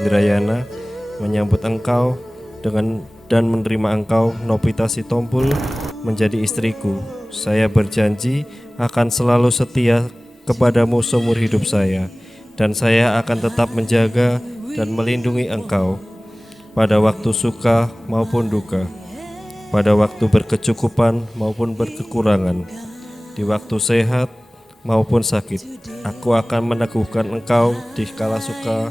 Indrayana, menyambut engkau dan menerima engkau, Nopita Sitompul, menjadi istriku. Saya berjanji akan selalu setia kepadamu seumur hidup saya, dan saya akan tetap menjaga dan melindungi engkau pada waktu suka maupun duka, pada waktu berkecukupan maupun berkekurangan, di waktu sehat maupun sakit. Aku akan meneguhkan engkau di kala suka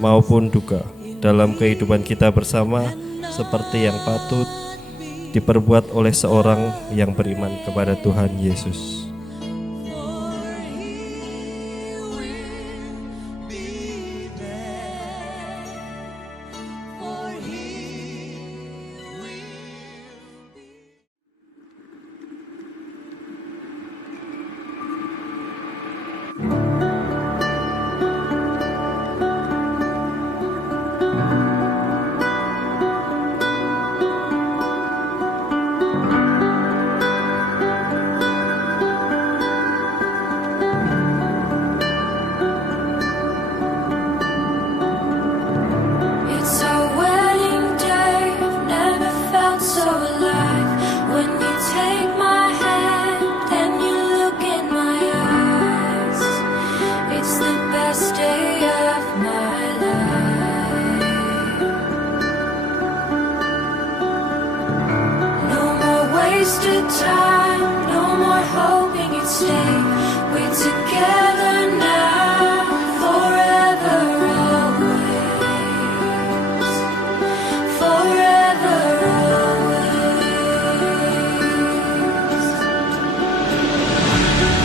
maupun duka dalam kehidupan kita bersama, seperti yang patut diperbuat oleh seorang yang beriman kepada Tuhan Yesus. Wasted time, no more hoping you'd stay. We're together now, forever always, forever always.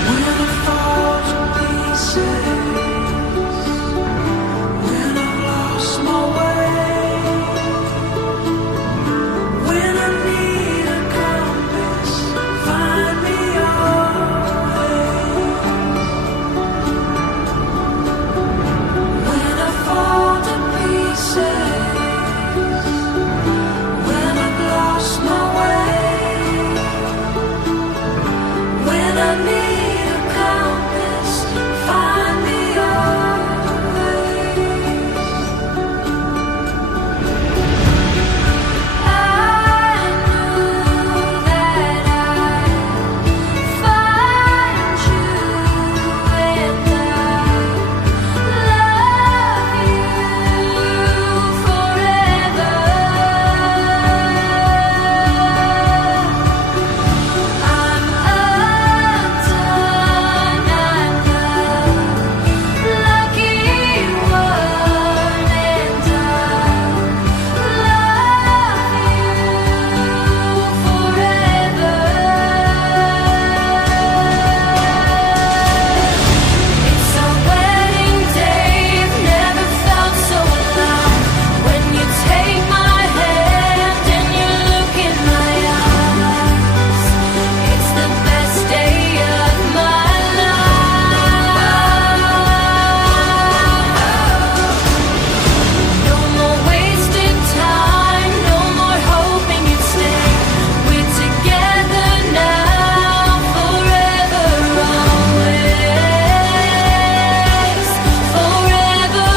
When I fall to pieces, when I've lost my way, when I need a compass, find me always. When I fall to pieces, when I've lost my way, when I need a compass, find me always. I knew that I'd find you, and I love you forever. I'm undone, I'm the lucky one, and I'll love you forever. It's our wedding day, I've never felt so alive. When you take my hand and you look in my eyes, it's the best day of my life. No more wasted time, no more hoping you'd stay. We're together now, forever always, forever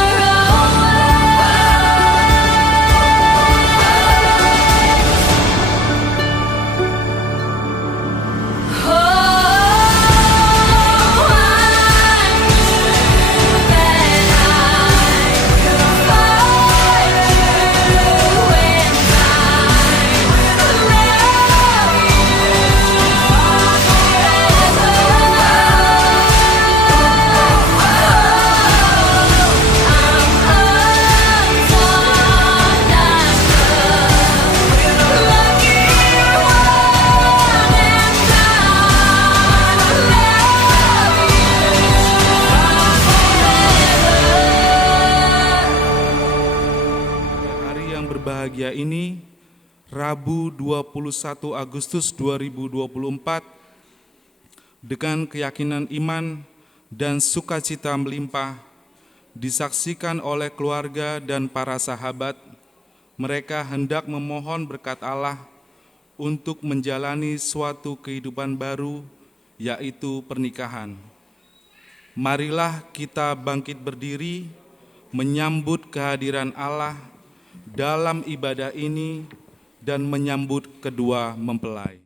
Hari yang berbahagia ini, Rabu 21 Agustus 2024, dengan keyakinan iman dan sukacita melimpah, disaksikan oleh keluarga dan para sahabat. Mereka hendak memohon berkat Allah untuk menjalani suatu kehidupan baru, yaitu pernikahan. Marilah kita bangkit berdiri, menyambut kehadiran Allah dalam ibadah ini dan menyambut kedua mempelai.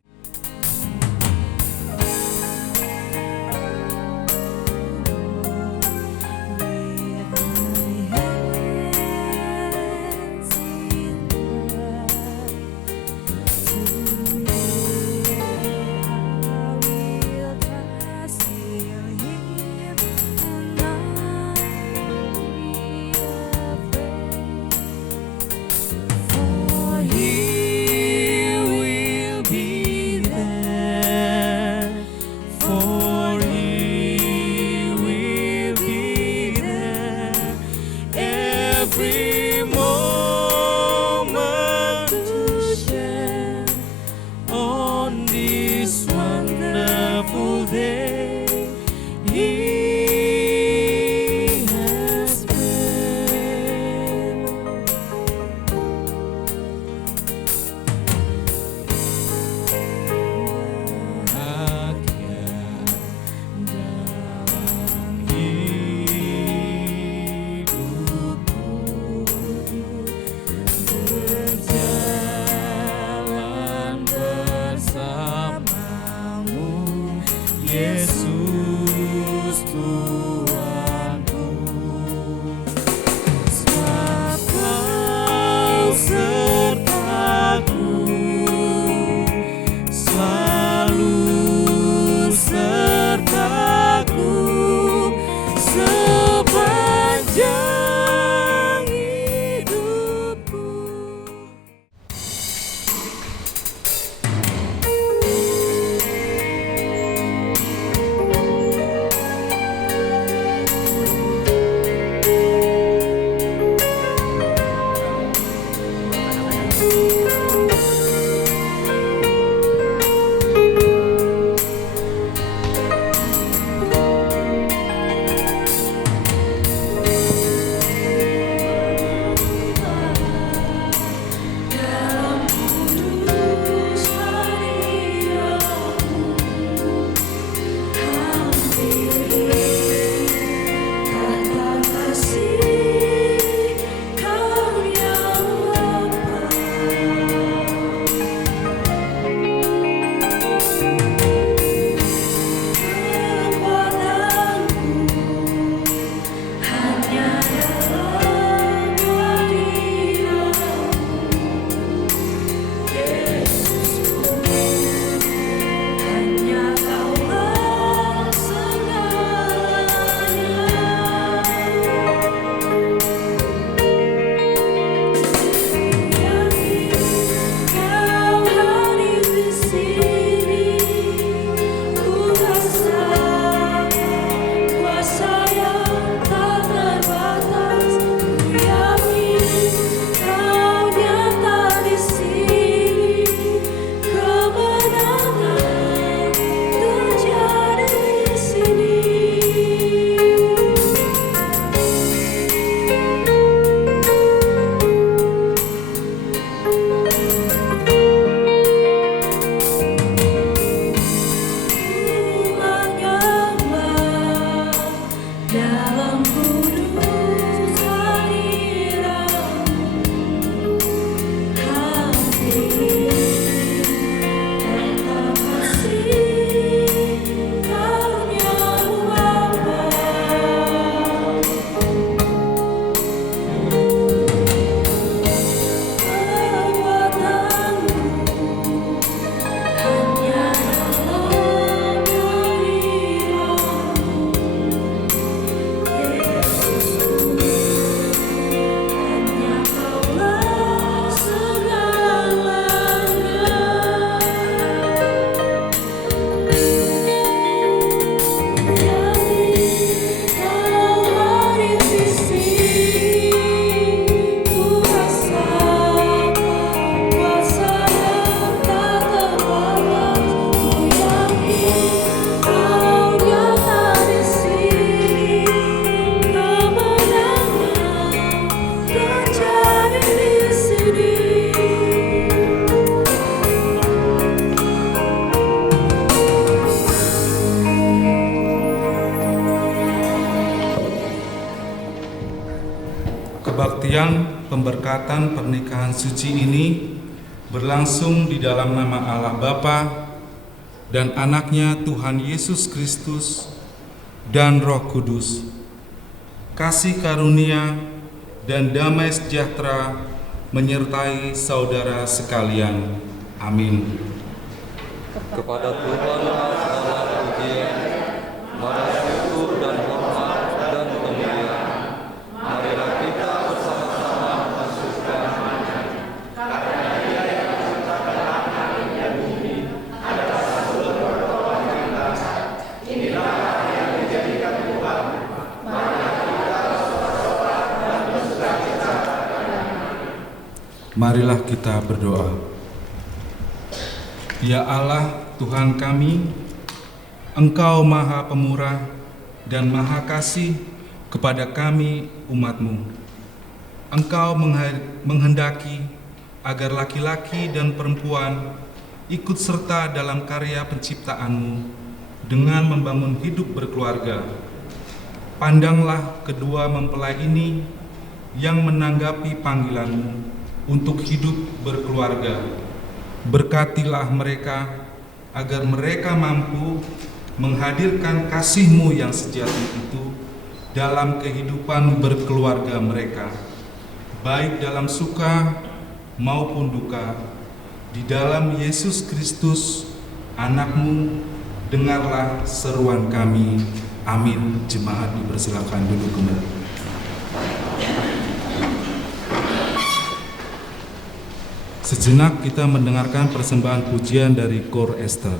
Kebaktian pemberkatan pernikahan suci ini berlangsung di dalam nama Allah Bapa dan Anaknya Tuhan Yesus Kristus dan Roh Kudus. Kasih karunia dan damai sejahtera menyertai saudara sekalian. Amin. Kepada Tuhan segala pujian, mara syukur dan hormat dan kemuliaan. Marilah kita bersama-sama mensyukurkan namanya. Karena Dia yang menciptakan langit dan bumi adalah sumber pertolongan kita. Inilah yang menjadikan Tuhan. Marilah kita bersorak dan bersukacita. Marilah kita berdoa. Ya Allah, Tuhan kami, Engkau Maha Pemurah dan Maha Kasih kepada kami umat-Mu. Engkau menghendaki agar laki-laki dan perempuan ikut serta dalam karya penciptaan-Mu dengan membangun hidup berkeluarga. Pandanglah kedua mempelai ini yang menanggapi panggilan-Mu untuk hidup berkeluarga. Berkatilah mereka agar mereka mampu menghadirkan kasih-Mu yang sejati itu dalam kehidupan berkeluarga mereka, baik dalam suka maupun duka. Di dalam Yesus Kristus, Anak-Mu, dengarlah seruan kami. Amin. Jemaat dipersilakan duduk kembali. Sejenak kita mendengarkan persembahan pujian dari Kor Esther.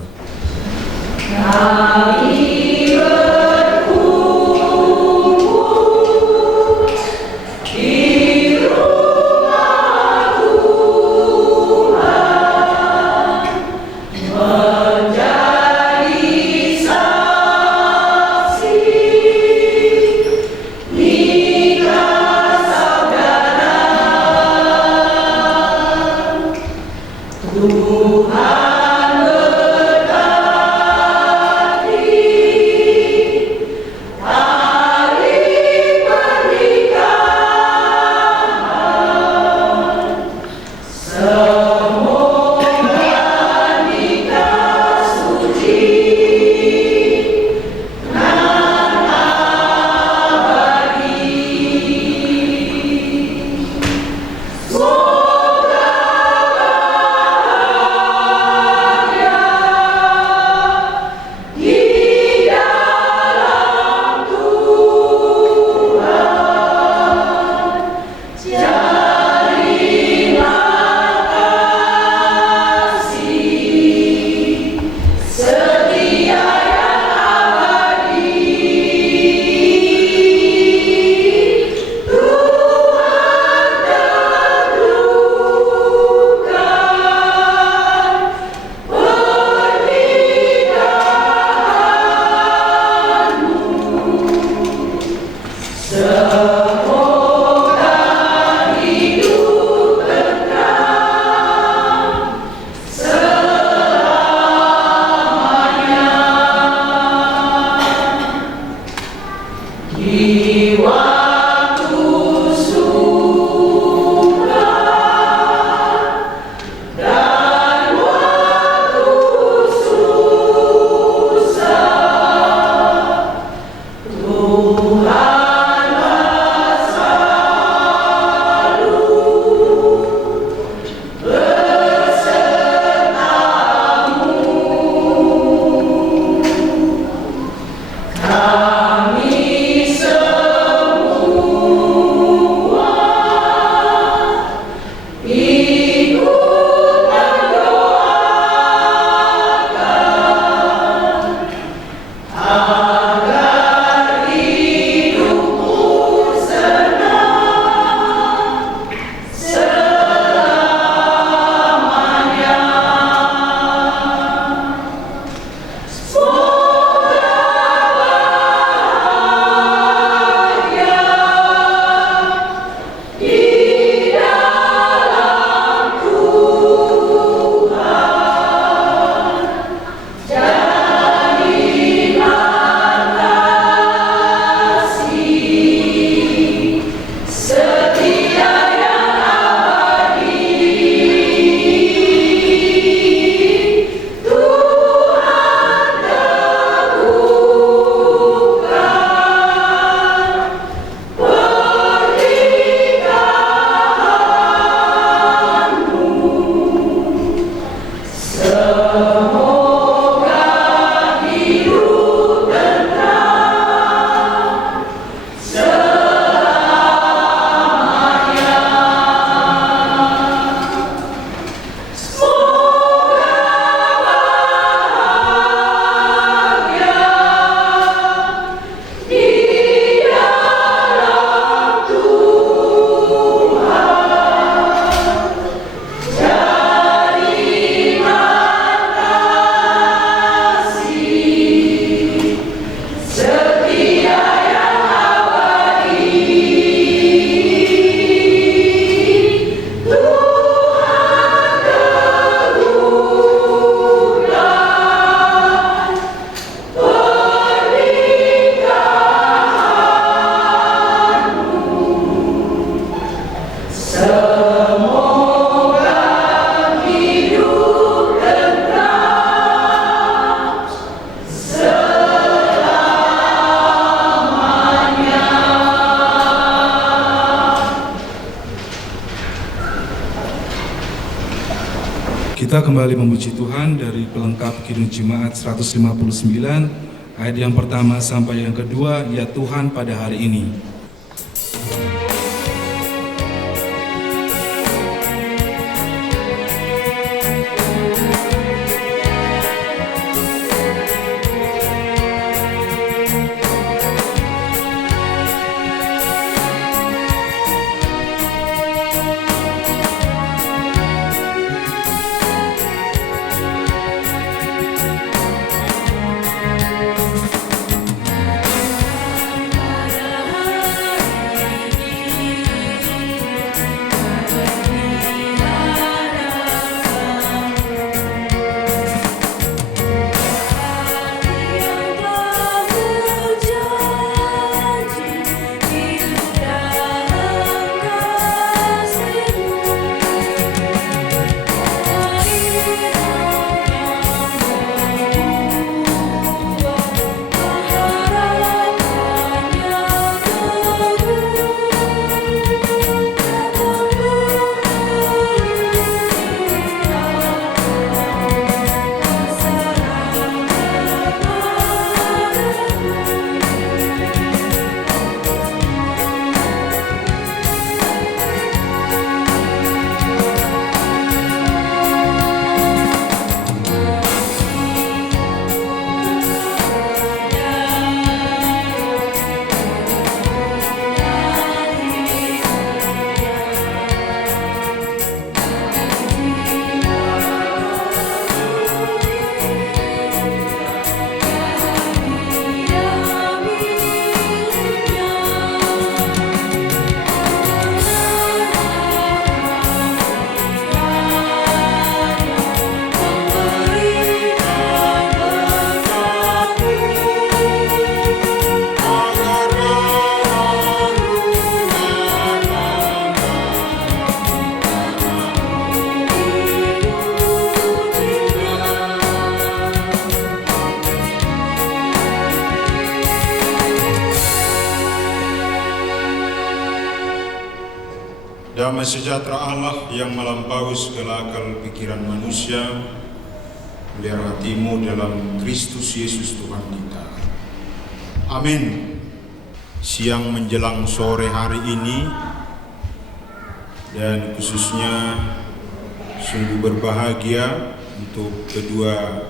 Kita kembali memuji Tuhan dari pelengkap Kidung Jemaat 159 ayat yang pertama sampai yang kedua, ya Tuhan pada hari ini. Damai sejahtera Allah yang melampaui segala akal pikiran manusia melihara hatimu dalam Kristus Yesus Tuhan kita. Amin. Siang menjelang sore hari ini, dan khususnya sungguh berbahagia untuk kedua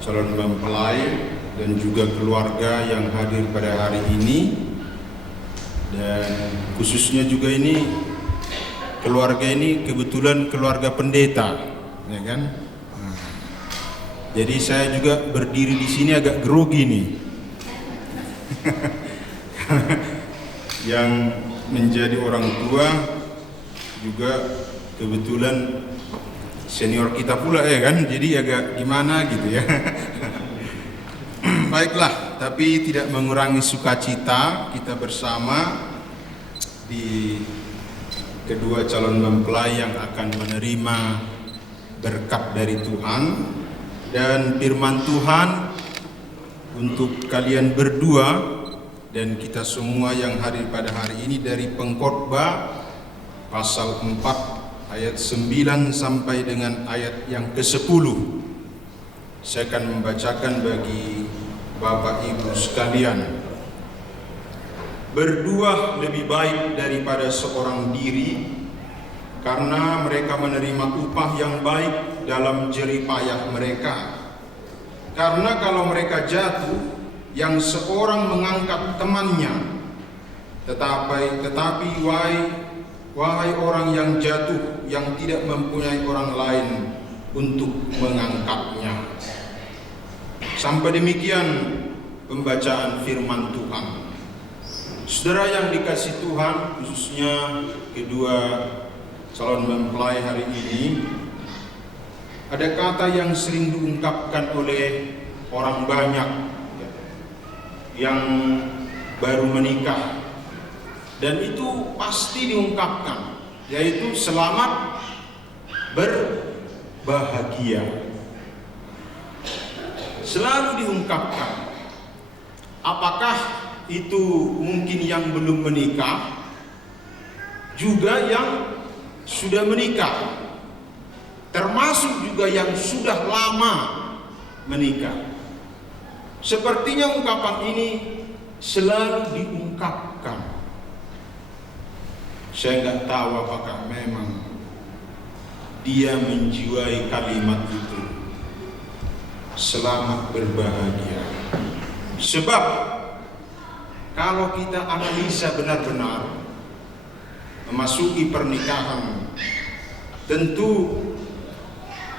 calon mempelai dan juga keluarga yang hadir pada hari ini, dan khususnya juga ini keluarga ini kebetulan keluarga pendeta, ya kan? Jadi saya juga berdiri di sini agak grogi nih. Yang menjadi orang tua juga kebetulan senior kita pula, ya kan? Jadi agak gimana gitu ya. Baiklah, tapi tidak mengurangi sukacita kita bersama di kedua calon mempelai yang akan menerima berkat dari Tuhan dan firman Tuhan untuk kalian berdua dan kita semua yang hadir pada hari ini dari Pengkhotbah pasal 4 ayat 9 sampai dengan ayat yang ke-10. Saya akan membacakan bagi Bapak Ibu sekalian. Berdua lebih baik daripada seorang diri, karena mereka menerima upah yang baik dalam jerih payah mereka. Karena kalau mereka jatuh, yang seorang mengangkat temannya. Tetapi wahai orang yang jatuh, yang tidak mempunyai orang lain untuk mengangkatnya. Sampai demikian pembacaan firman Tuhan. Saudara yang dikasihi Tuhan, khususnya kedua calon mempelai hari ini, ada kata yang sering diungkapkan oleh orang banyak yang baru menikah, dan itu pasti diungkapkan, yaitu selamat berbahagia. Selalu diungkapkan. Apakah itu mungkin yang belum menikah, juga yang sudah menikah. termasuk juga yang sudah lama menikah. Sepertinya ungkapan ini selalu diungkapkan. Saya nggak tahu apakah memang dia menjiwai kalimat itu, selamat berbahagia. Sebab kalau kita analisa benar-benar memasuki pernikahan, tentu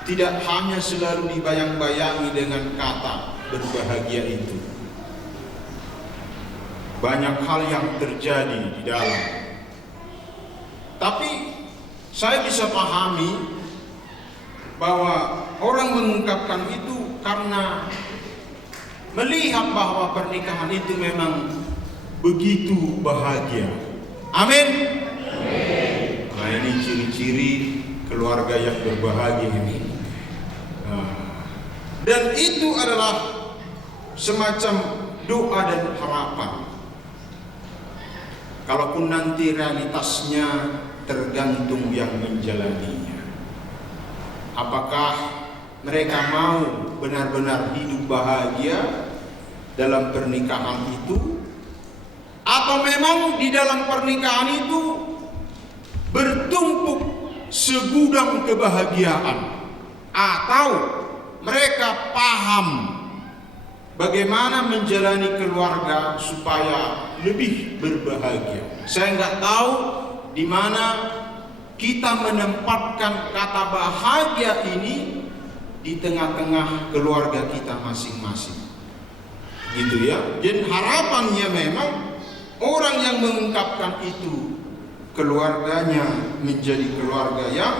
tidak hanya selalu dibayang-bayangi dengan kata berbahagia itu. Banyak hal yang terjadi di dalam. Tapi saya bisa pahami bahwa orang mengungkapkan itu karena melihat bahwa pernikahan itu memang begitu bahagia. Amin. Nah, ini ciri-ciri keluarga yang berbahagia ini. Dan itu adalah semacam doa dan harapan. Kalaupun nanti realitasnya tergantung yang menjalaninya. Apakah mereka mau benar-benar hidup bahagia dalam pernikahan itu, atau memang di dalam pernikahan itu bertumpuk segudang kebahagiaan, atau mereka paham bagaimana menjalani keluarga supaya lebih berbahagia. Saya nggak tahu di mana kita menempatkan kata bahagia ini di tengah-tengah keluarga kita masing-masing, gitu ya. Dan harapannya memang orang yang mengungkapkan itu keluarganya menjadi keluarga yang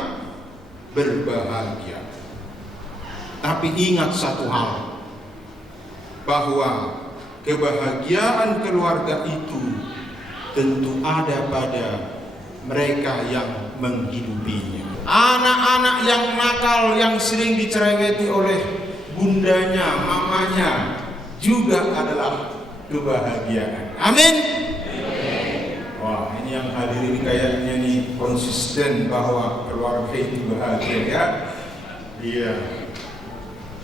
berbahagia. Tapi ingat satu hal, bahwa kebahagiaan keluarga itu tentu ada pada mereka yang menghidupinya. Anak-anak yang nakal yang sering dicereweti oleh bundanya, mamanya juga adalah kebahagiaan. Amin. Wah, ini yang hadir ini kayaknya nih konsisten bahwa keluarga itu bahagia ya. Iya.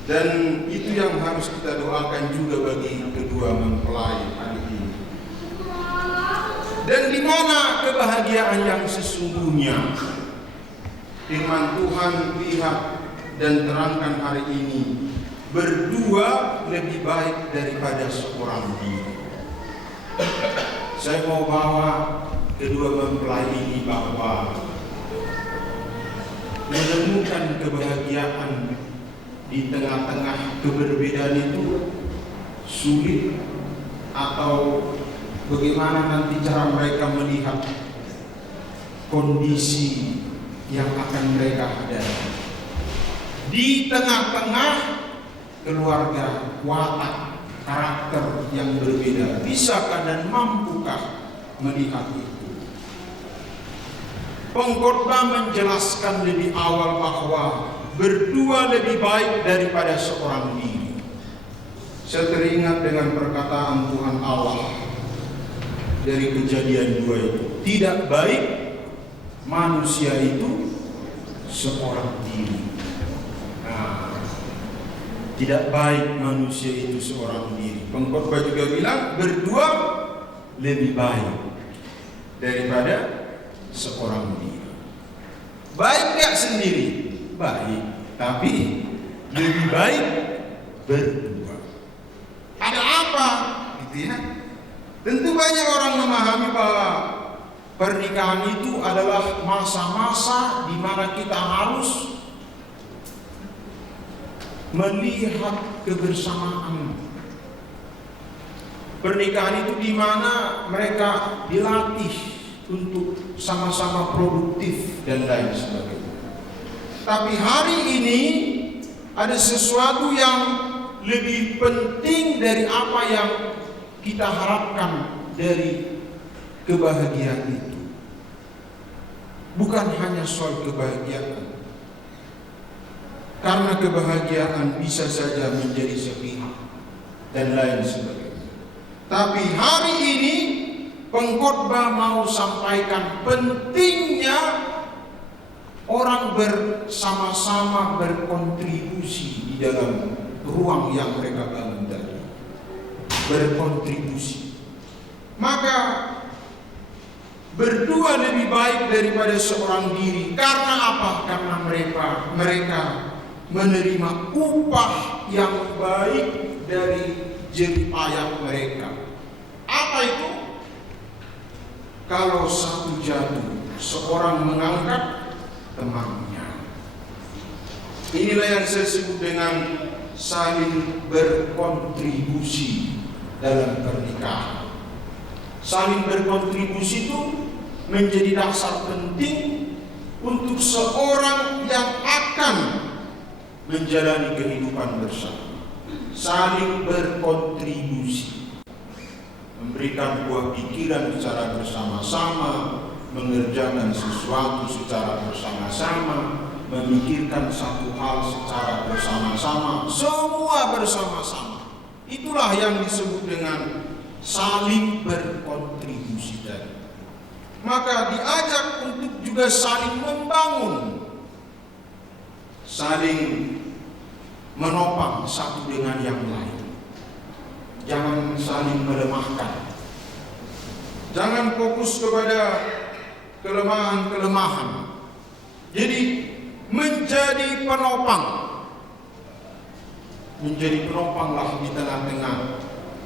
Dan itu yang harus kita doakan juga bagi kedua mempelai hari ini. Dan di mana kebahagiaan yang sesungguhnya? Firman Tuhan lihat dan terangkan hari ini, berdua lebih baik daripada seorang diri. Saya mau bawa kedua mempelai ini bahwa menemukan kebahagiaan di tengah-tengah keberbedaan itu sulit, atau bagaimana nanti cara mereka melihat kondisi yang akan mereka hadapi di tengah-tengah keluarga, watak, karakter yang berbeda. Bisakah dan mampukah melihat itu? Pengkhotbah menjelaskan lebih awal bahwa berdua lebih baik daripada seorang diri. Saya teringat dengan perkataan Tuhan Allah dari Kejadian 2 itu, tidak baik manusia itu seorang diri. Nah, tidak baik manusia itu seorang diri. Pengkhotbah juga bilang berdua lebih baik daripada seorang diri. Baik gak sendiri? Baik, tapi lebih baik berdua. Ada apa? Gitu ya. Tentu banyak orang memahami bahwa pernikahan itu adalah masa-masa di mana kita harus melihat kebersamaan. Pernikahan itu di mana mereka dilatih untuk sama-sama produktif dan lain sebagainya. Tapi hari ini ada sesuatu yang lebih penting dari apa yang kita harapkan dari kebahagiaan itu. Bukan hanya soal kebahagiaan, karena kebahagiaan bisa saja menjadi sepihak dan lain sebagainya. Tapi hari ini pengkhotbah mau sampaikan pentingnya orang bersama-sama berkontribusi di dalam ruang yang mereka bangun tadi. Berkontribusi. Maka berdua lebih baik daripada seorang diri. Karena apa? Karena mereka menerima upah yang baik dari jerih payah mereka. Apa itu? Kalau satu jatuh, seorang mengangkat temannya. Inilah yang saya sebut dengan saling berkontribusi dalam pernikahan. Saling berkontribusi itu menjadi dasar penting untuk seorang yang akan menjalani kehidupan bersama. Saling berkontribusi, memberikan buah pikiran secara bersama-sama, mengerjakan sesuatu secara bersama-sama, memikirkan satu hal secara bersama-sama, semua bersama-sama. Itulah yang disebut dengan saling berkontribusi tadi. Maka diajak untuk juga saling membangun, saling menopang satu dengan yang lain. Jangan saling melemahkan. Jangan fokus kepada kelemahan-kelemahan. Jadi menjadi penopang. Menjadi penopanglah di tengah-tengah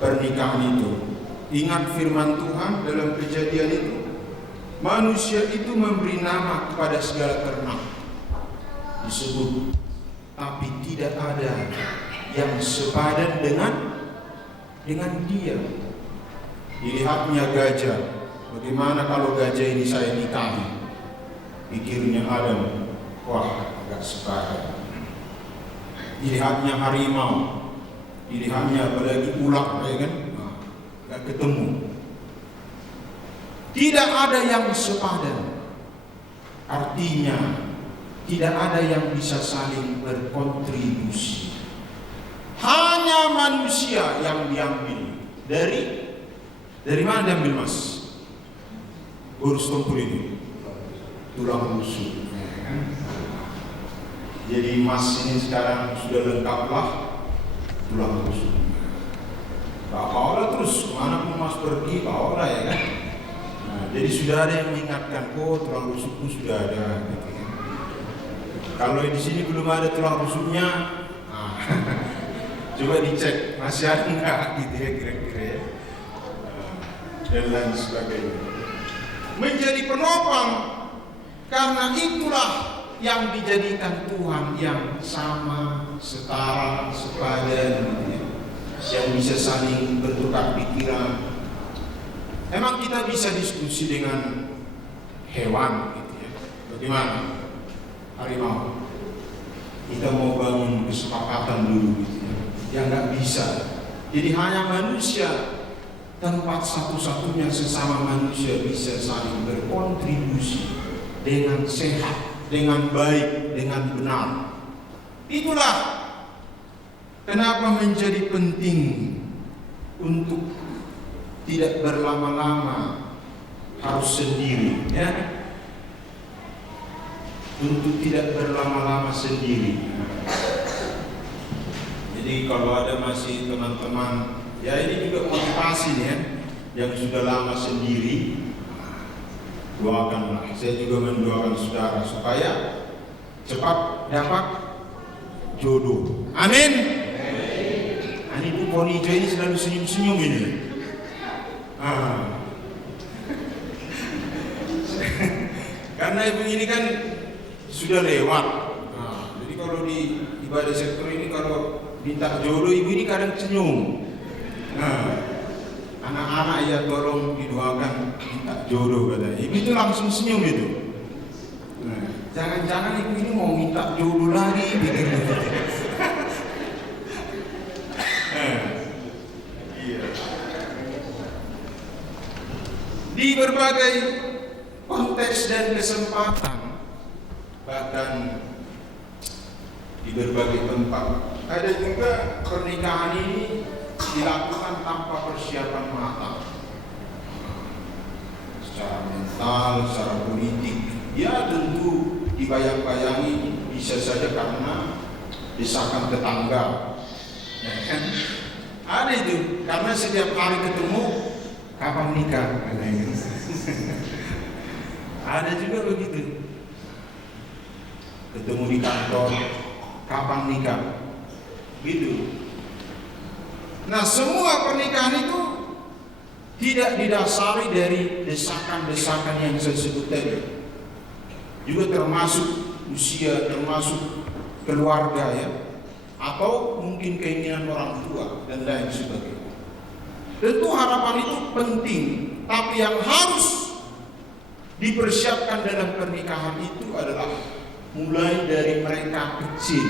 pernikahan itu. Ingat firman Tuhan dalam Kejadian itu. Manusia itu memberi nama kepada segala ternak. Disebut, tapi tidak ada yang sepadan dengan dia. Dilihatnya gajah. Bagaimana kalau gajah ini saya nikahi? Pikirnya Adam, wah agak sepadan. Dilihatnya harimau, dilihatnya apalagi ular, ya kan? Gak ketemu. Tidak ada yang sepadan. Artinya tidak ada yang bisa saling berkontribusi. Hanya manusia yang diambil. Dari mana diambil, Mas? Urus tumpul ini. Tulang rusuk. Jadi Mas ini sekarang sudah lengkaplah tulang rusuk. Bawa terus kemana pun Mas pergi, bawa ya kan. Nah, jadi sudah ada yang mengingatkan, oh tulang rusukku sudah ada. Gitu ya. Kalau di sini belum ada tulang rusuknya, nah, coba dicek masih ada enggak gitu ya kira-kira ya. Dan lain sebagainya. Menjadi penopang, karena itulah yang dijadikan Tuhan yang sama, setara, sepadan, gitu ya. Yang bisa saling bertukar pikiran. Emang kita bisa diskusi dengan hewan, gitu ya? Bagaimana? Harimau. Kita mau bangun kesepakatan dulu, gitu ya? Ya nggak bisa. Jadi hanya manusia, tempat satu-satunya sesama manusia bisa saling berkontribusi dengan sehat, dengan baik, dengan benar. Itulah kenapa menjadi penting untuk tidak berlama-lama harus sendiri, ya. Untuk tidak berlama-lama sendiri. Jadi kalau ada masih teman-teman, ya ini juga motivasi ya, yang sudah lama sendiri, doakanlah. Saya juga mendoakan saudara supaya cepat dapat jodoh. Amin. Ini Bu Poni ini selalu senyum-senyum ini. Karena ibu ini kan sudah lewat. Jadi kalau di ibadah sektor ini kalau minta jodoh, ibu ini kadang senyum. Anak-anak ya tolong didoakan minta jodoh katanya. Ibu itu langsung senyum itu. Jangan-jangan ibu ini mau minta jodoh lagi gitu. Di berbagai konteks dan kesempatan, bahkan di berbagai tempat, ada juga pernikahan ini dilakukan tanpa persiapan matang. Secara mental, secara politik, ya tentu dibayang-bayangi bisa saja karena desakan tetangga, ya kan? Ada itu, karena setiap hari ketemu, kapan nikah? Ada juga begitu, ketemu di kantor, kapan nikah? Gitu. Nah, semua pernikahan itu tidak didasari dari desakan-desakan yang saya sebut tadi. Juga termasuk usia, termasuk keluarga ya, atau mungkin keinginan orang tua dan lain sebagainya. Tentu harapan itu penting, tapi yang harus dipersiapkan dalam pernikahan itu adalah mulai dari mereka kecil.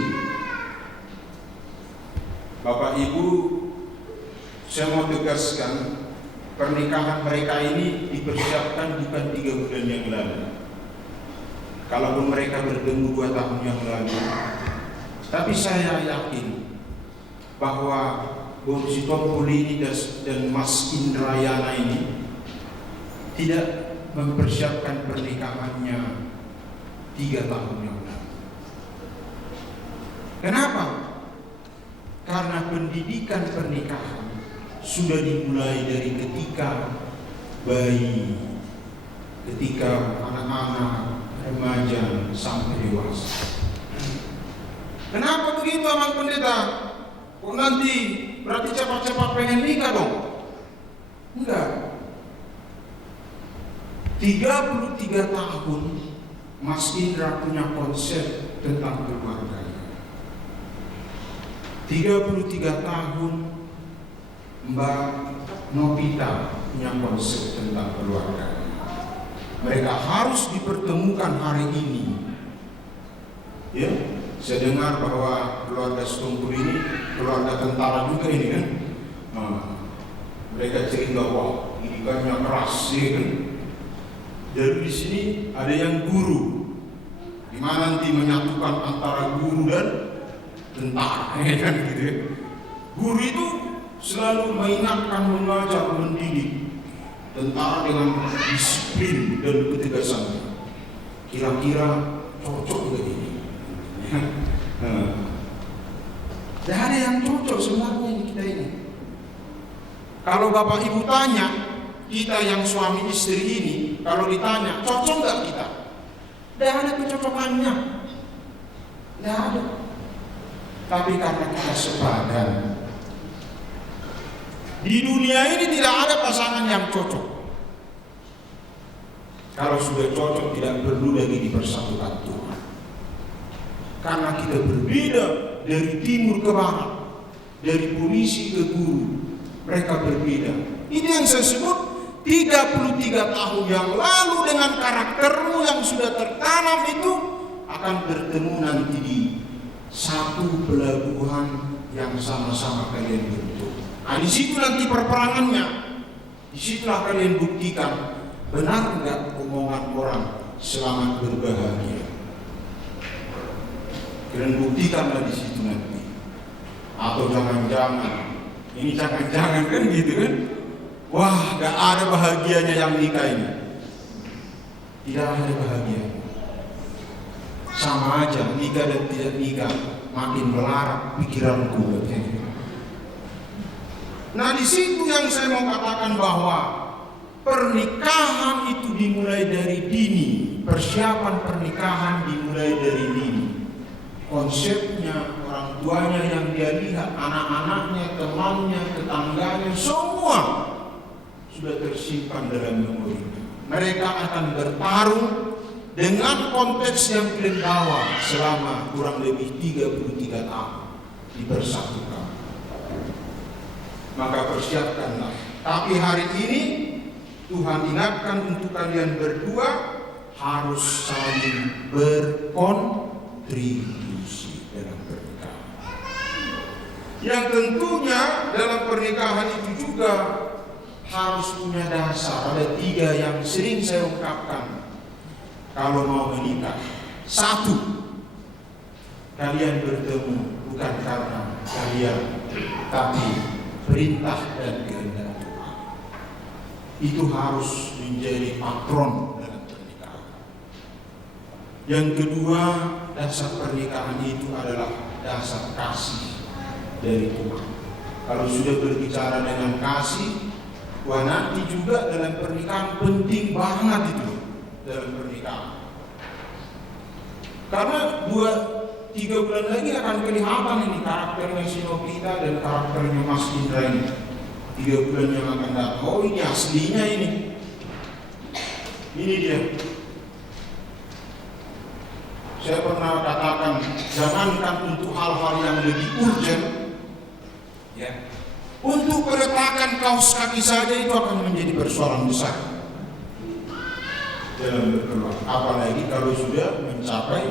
Bapak Ibu, saya mau tegaskan, pernikahan mereka ini dipersiapkan bukan 3 bulan yang lalu. Kalaupun mereka bertemu 2 tahun yang lalu, tapi saya yakin bahwa Bung Sitompul ini dan Mas Indrayana ini tidak mempersiapkan pernikahannya 3 tahun yang lalu. Kenapa? Karena pendidikan pernikahan sudah dimulai dari ketika bayi, ketika anak-anak, remaja sampai dewasa. Kenapa begitu, Abang Pendeta? Kok nanti berarti cepat-cepat pengen nikah dong? Enggak. 33 tahun Mas Indra punya konsep tentang keluarganya. 33 tahun Mbak Novita punya konsep tentang keluarganya. Mereka harus dipertemukan hari ini. Ya, saya dengar bahwa keluarga Sitompul ini keluarga tentara juga ini kan. Mereka cerita wah, didikannya keras ya kan. Jadi di sini ada yang guru, di mana nanti menyatukan antara guru dan tentara, ya kan gitu ya. Guru itu selalu mengingatkan, mengajar, mendidik. Tentara dengan disiplin dan ketegasan. Kira-kira cocok gak ini? Tidak ada yang cocok sebenarnya kita ini. Kalau Bapak Ibu tanya, kita yang suami istri ini, kalau ditanya cocok gak kita? Tidak ada kecocokannya. Tidak ada. Tapi karena kita sepadan, di dunia ini tidak ada pasangan yang cocok. Kalau sudah cocok tidak perlu lagi dipersatukan Tuhan. Karena kita berbeda dari timur ke barat, dari polisi ke guru. Mereka berbeda. Ini yang saya sebut 33 tahun yang lalu dengan karaktermu yang sudah tertanam itu akan bertemu nanti di satu pelabuhan yang sama-sama kalian bentuk. Nah, di situ nanti perperangannya. Disitulah kalian buktikan benar enggak omongan orang selamat berbahagia. Kalian buktikanlah di situ nanti. Atau jangan-jangan, ini jangan-jangan kan gitu kan? Wah, enggak ada bahagianya yang nikah ini. Tidak ada bahagia. Sama aja nikah dan tidak nikah, makin melarat pikiranku. Nah, di situ yang saya mau katakan bahwa pernikahan itu dimulai dari dini. Persiapan pernikahan dimulai dari dini. Konsepnya, orang tuanya yang dia lihat, anak-anaknya, temannya, tetangganya, semua sudah tersimpan dalam memori. Mereka akan bertarung dengan konteks yang kalian bawa selama kurang lebih 33 tahun dipersatukan. Maka persiapkanlah. Tapi hari ini Tuhan ingatkan untuk kalian berdua harus saling berkontribusi dalam pernikahan. Yang tentunya dalam pernikahan itu juga harus punya dasar. Ada 3 yang sering saya ungkapkan kalau mau menikah. 1, kalian bertemu bukan karena kalian, tapi perintah dan kehendak Tuhan. Itu harus menjadi patron dalam pernikahan. Yang kedua, dasar pernikahan itu adalah dasar kasih dari Tuhan. Kalau sudah berbicara dengan kasih, wah nanti juga dalam pernikahan penting banget itu dalam pernikahan. Karena 2-3 bulan lagi akan kelihatan ini karakternya si Nopita dan karakternya Mas Indra ini. 3 bulan yang akan datang. Oh ini aslinya ini. Ini dia. Saya pernah katakan, jangankan untuk hal-hal yang lebih urgent, ya, untuk peletakan kaos kaki saja itu akan menjadi persoalan besar dalam berkeluarga. Apalagi kalau sudah mencapai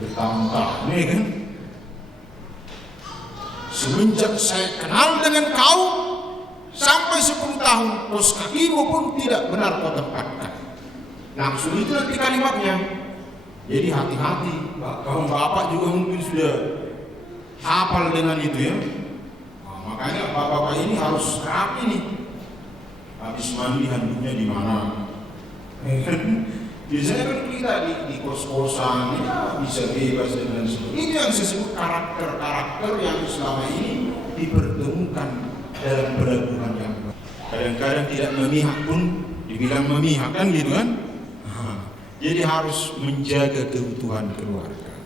bertahun-tahun, ini kan. Semenjak saya kenal dengan kau sampai 10 tahun, kaos kakimu pun tidak benar kau tempatkan. Langsung itu nanti kalimatnya. Jadi hati-hati, kaum bapak juga mungkin sudah hafal dengan itu ya. Nah, makanya bapak-bapak ini harus rapi nih. Habis mandi handuknya di mana? Biasanya kan kita di kos-kosan ya, bisa bebas dengan sebagainya. Itu yang saya sebut karakter-karakter yang selama ini dipertemukan dalam pelabuhan yang baik. Kadang-kadang tidak memihak pun dibilang memihak kan gitu kan? Jadi harus menjaga keutuhan keluarga.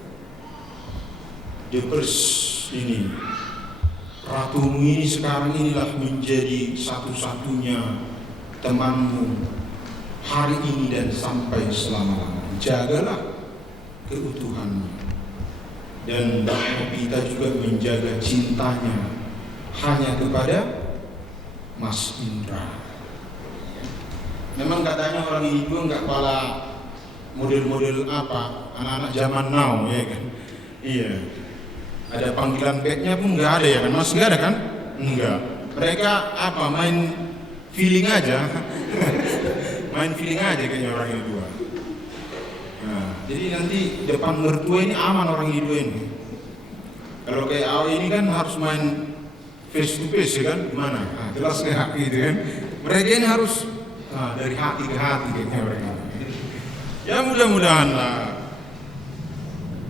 Depers ini, ratumu ini sekarang inilah menjadi satu-satunya temanmu hari ini dan sampai selama-lamanya. Jagalah keutuhanmu. Dan Mbak Nopita juga menjaga cintanya hanya kepada Mas Indra. Memang katanya orang ini juga nggak pala model-model apa, anak-anak zaman now ya kan. Iya. Ada panggilan backnya pun nggak ada ya kan, Mas nggak ada kan? Enggak. Mereka apa, main feeling aja. Main feeling aja kayaknya orang ini dua. Nah, jadi nanti depan mertua ini aman orang ini dua ini. Kalau kayak awal ini kan harus main face to face ya kan, gimana? Nah, jelas nggak gitu kan? Mereka ini harus dari hati ke hati kayaknya mereka. Ya mudah-mudahanlah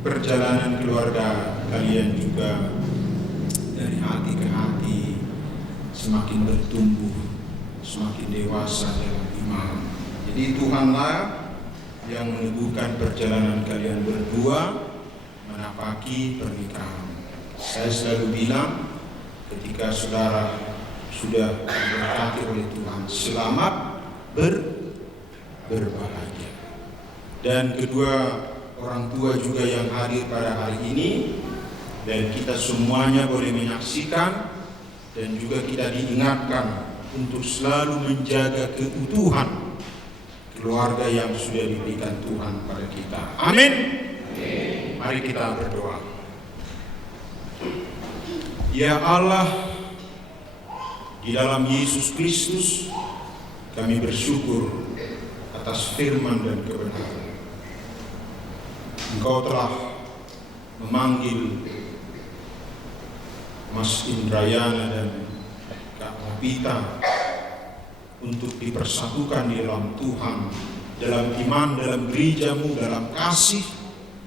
perjalanan keluarga kalian juga dari hati ke hati semakin bertumbuh, semakin dewasa dalam iman. Jadi Tuhanlah yang meneguhkan perjalanan kalian berdua menapaki pernikahan. Saya selalu bilang ketika saudara sudah diberkati oleh Tuhan, selamat berbahagia. Dan kedua orang tua juga yang hadir pada hari ini, dan kita semuanya boleh menyaksikan dan juga kita diingatkan untuk selalu menjaga keutuhan keluarga yang sudah diberikan Tuhan pada kita. Amin. Mari kita berdoa. Ya Allah, di dalam Yesus Kristus kami bersyukur atas firman dan kebenaran. Engkau telah memanggil Mas Indrayana dan Kak Nopita untuk dipersatukan di dalam Tuhan, dalam iman, dalam gerejamu, dalam kasih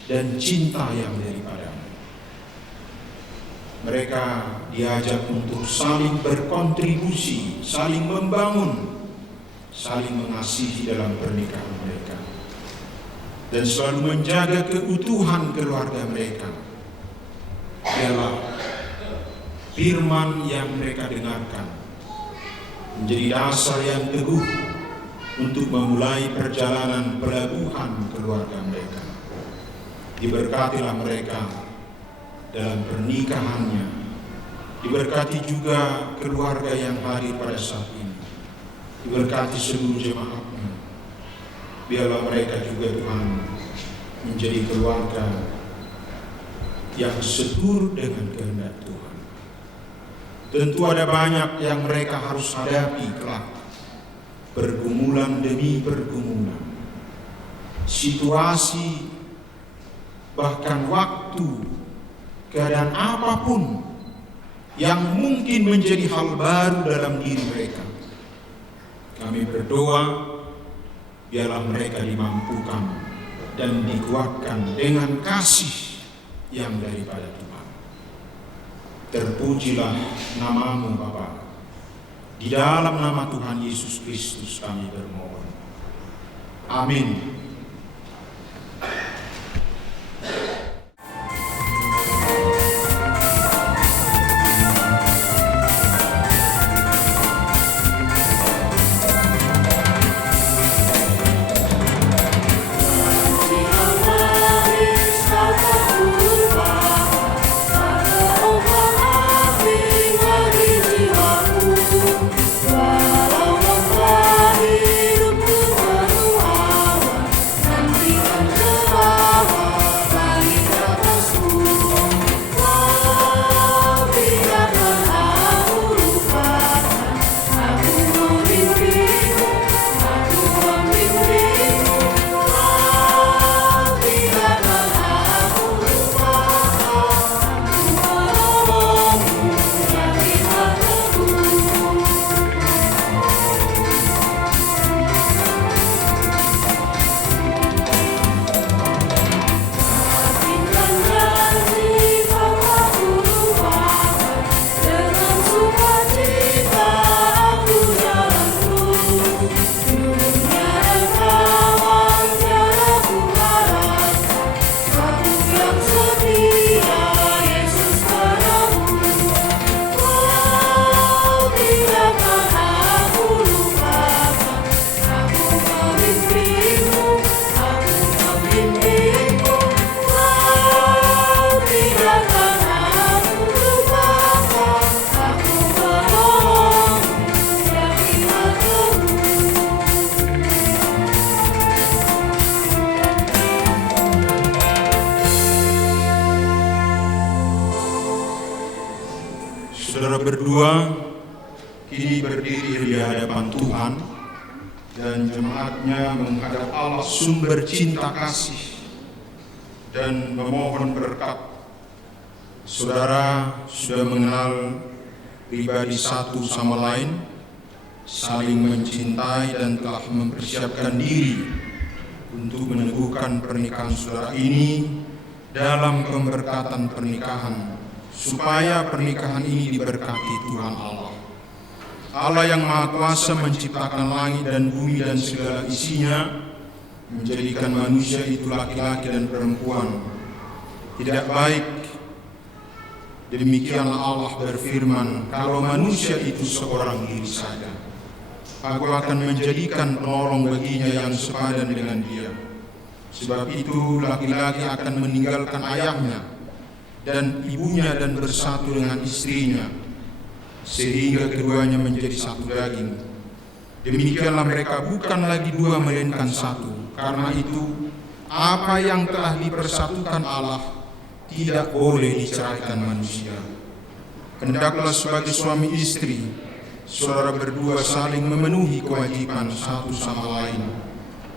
dan cinta yang daripadamu. Mereka diajak untuk saling berkontribusi, saling membangun, saling mengasihi dalam pernikahan mereka, dan selalu menjaga keutuhan keluarga mereka. Biarlah firman yang mereka dengarkan menjadi dasar yang teguh untuk memulai perjalanan pelabuhan keluarga mereka. Diberkatilah mereka dalam pernikahannya. Diberkati juga keluarga yang hadir pada saat ini. Diberkati seluruh jemaatnya. Biarlah mereka juga Tuhan menjadi keluarga yang seturut dengan kehendak Tuhan. Tentu ada banyak yang mereka harus hadapi kelak, pergumulan demi pergumulan, situasi, bahkan waktu, keadaan apapun yang mungkin menjadi hal baru dalam diri mereka. Kami berdoa, biarlah mereka dimampukan dan dikuatkan dengan kasih yang daripada Tuhan. Terpujilah nama-Mu Bapa. Di dalam nama Tuhan Yesus Kristus kami bermohon. Amin. Saudara berdua kini berdiri di hadapan Tuhan dan jemaatnya menghadap Allah sumber cinta kasih dan memohon berkat. Saudara sudah mengenal pribadi satu sama lain, saling mencintai dan telah mempersiapkan diri untuk meneguhkan pernikahan saudara ini dalam pemberkatan pernikahan, supaya pernikahan ini diberkati Tuhan Allah. Allah yang Maha Kuasa menciptakan langit dan bumi dan segala isinya, menjadikan manusia itu laki-laki dan perempuan. Tidak baik. Demikianlah Allah berfirman, kalau manusia itu seorang diri saja, Aku akan menjadikan penolong baginya yang sepadan dengan dia. Sebab itu laki-laki akan meninggalkan ayahnya dan ibunya dan bersatu dengan istrinya, sehingga keduanya menjadi satu daging. Demikianlah mereka bukan lagi dua melainkan satu. Karena itu apa yang telah dipersatukan Allah tidak boleh diceraikan manusia. Hendaklah sebagai suami istri, saudara berdua saling memenuhi kewajiban satu sama lain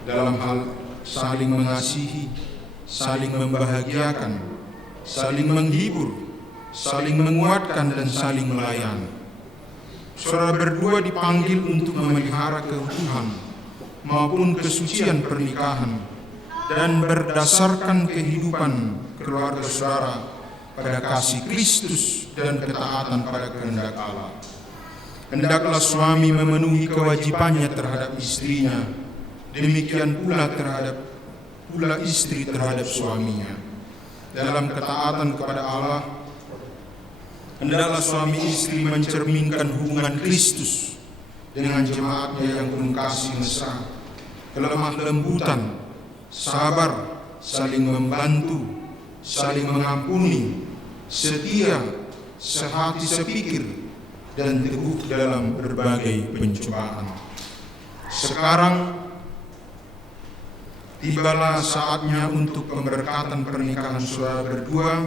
dalam hal saling mengasihi, saling membahagiakan, saling menghibur, saling menguatkan dan saling melayani. Saudara berdua dipanggil untuk memelihara keutuhan maupun kesucian pernikahan dan berdasarkan kehidupan keluarga saudara pada kasih Kristus dan ketaatan pada kehendak Allah. Hendaklah suami memenuhi kewajibannya terhadap istrinya, demikian pula istri terhadap suaminya. Dalam ketaatan kepada Allah, hendaklah suami istri mencerminkan hubungan Kristus dengan jemaatnya yang penuh kasih mesra, kelemah lembutan, sabar, saling membantu, saling mengampuni, setia, sehati sepikir, dan teguh dalam berbagai pencobaan. Sekarang tibalah saatnya untuk pemberkatan pernikahan saudara berdua.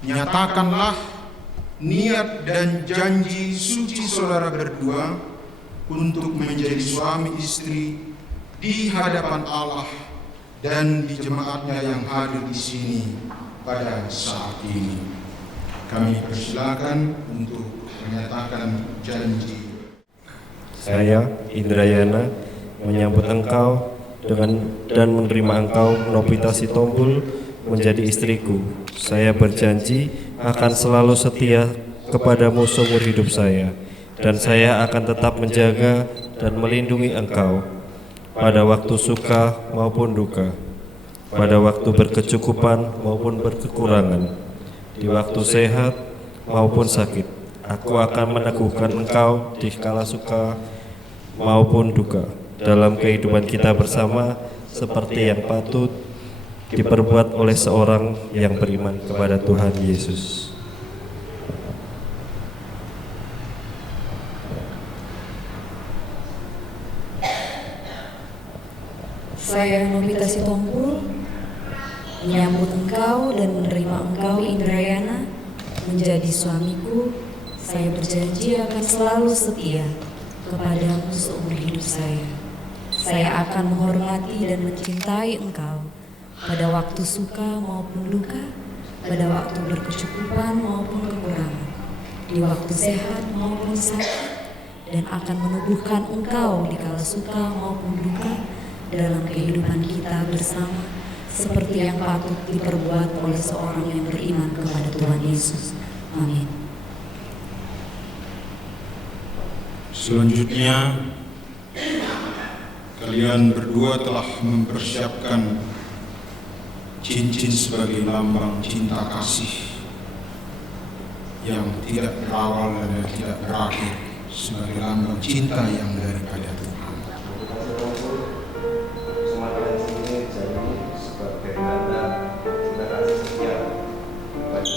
Nyatakanlah niat dan janji suci saudara berdua untuk menjadi suami istri di hadapan Allah dan di jemaatnya yang hadir di sini pada saat ini. Kami persilakan untuk menyatakan janji. Saya, Indrayana, menyambut engkau dan menerima engkau, Nopita Sitompul, menjadi istriku. Saya berjanji akan selalu setia kepadamu seumur hidup saya, dan saya akan tetap menjaga dan melindungi engkau pada waktu suka maupun duka, pada waktu berkecukupan maupun berkekurangan, di waktu sehat maupun sakit. Aku akan meneguhkan engkau di kala suka maupun duka dalam kehidupan kita bersama, seperti yang patut diperbuat oleh seorang yang beriman kepada Tuhan Yesus. Saya Nopita Sitompul menyambut engkau dan menerima engkau, Indrayana, menjadi suamiku. Saya berjanji akan selalu setia kepadamu seumur hidup saya. Saya akan menghormati dan mencintai engkau pada waktu suka maupun duka, pada waktu berkecukupan maupun kekurangan, di waktu sehat maupun sakit, dan akan menubuhkan engkau di kala suka maupun duka dalam kehidupan kita bersama, seperti yang patut diperbuat oleh seorang yang beriman kepada Tuhan Yesus. Amin. Selanjutnya, kalian berdua telah mempersiapkan cincin sebagai lambang cinta kasih yang tidak berawal dan tidak berakhir, sebagai lambang cinta yang daripada Tuhan. Semacam ini janji sebagai tanda cinta kasih setia kepada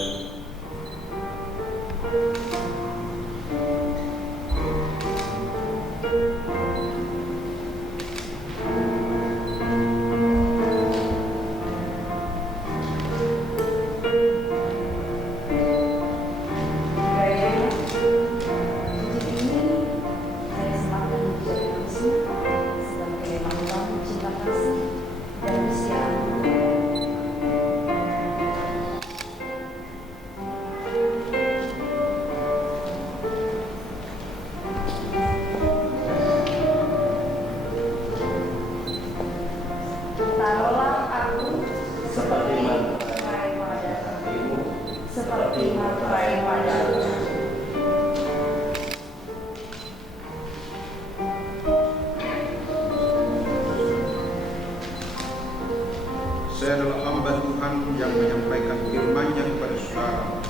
Saya adalah hamba Tuhan yang menyampaikan firman-Nya kepada saudara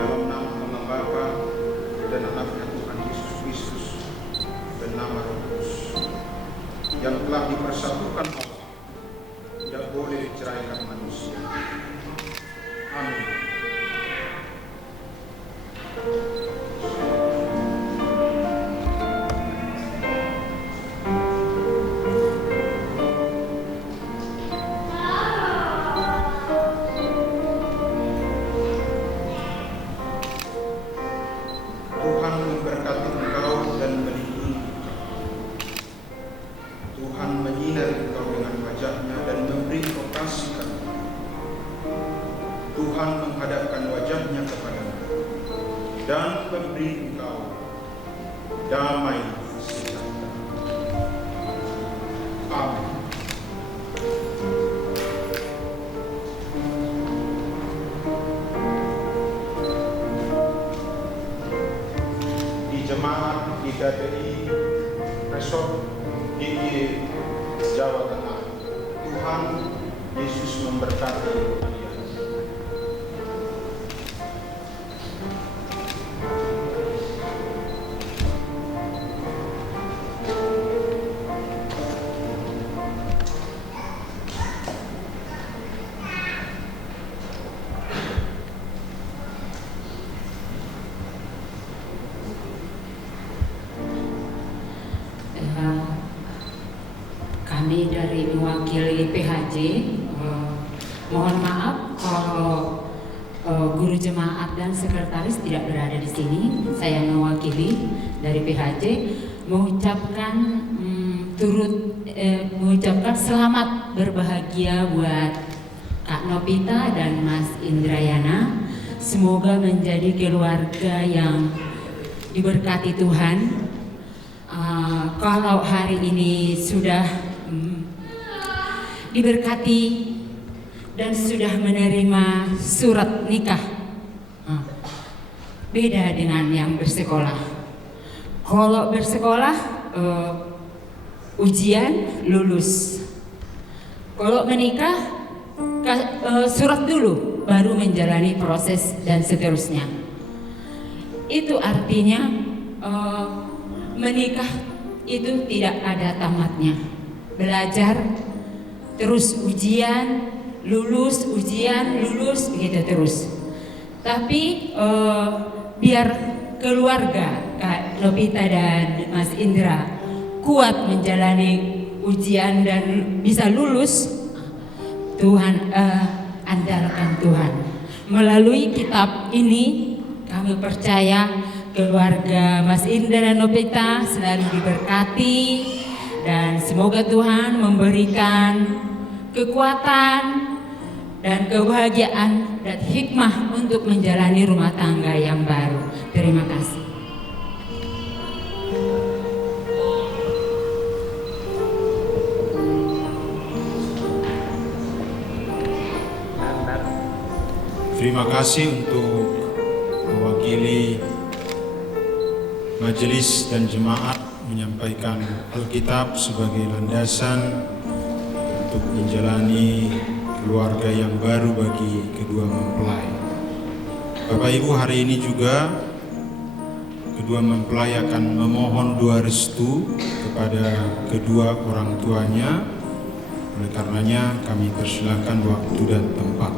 dalam nama Allah Bapa dan Anaknya Tuhan Yesus Kristus dan nama Roh Kudus yang telah dipersatukan Allah, tidak boleh diceraikan manusia. Amin. Tuhan memberkati engkau dan melindungi engkau. Tuhan menyinari engkau dengan wajah-Nya dan memberi engkau kasih karunia. Tuhan menghadapkan wajah-Nya kepadamu dan memberi engkau damai sejahtera. Amin. Jemaat di GDI Resort DIY Jawa Tengah, Tuhan Yesus memberkati kalian. Kami dari mewakili PHJ mohon maaf kalau guru jemaat dan sekretaris tidak berada di sini. Saya mewakili dari PHJ mengucapkan mengucapkan selamat berbahagia buat Kak Nopita dan Mas Indrayana. Semoga menjadi keluarga yang diberkati Tuhan. Kalau hari ini sudah diberkati dan sudah menerima surat nikah. Beda dengan yang bersekolah. Kalau bersekolah ujian lulus. Kalau menikah surat dulu baru menjalani proses dan seterusnya. Itu artinya menikah itu tidak ada tamatnya. Belajar terus ujian, lulus, ujian, lulus, begitu terus. Tapi biar keluarga Kak Nopita dan Mas Indra kuat menjalani ujian dan bisa lulus, Tuhan andalkan Tuhan. Melalui kitab ini kami percaya keluarga Mas Indra dan Nopita selalu diberkati dan semoga Tuhan memberikan kekuatan dan kebahagiaan dan hikmah untuk menjalani rumah tangga yang baru. Terima kasih. Terima kasih untuk mewakili majelis dan jemaat menyampaikan Alkitab sebagai landasan untuk menjalani keluarga yang baru bagi kedua mempelai. Bapak Ibu, hari ini juga kedua mempelai akan memohon doa restu kepada kedua orang tuanya. Oleh karenanya kami persilakan waktu dan tempat.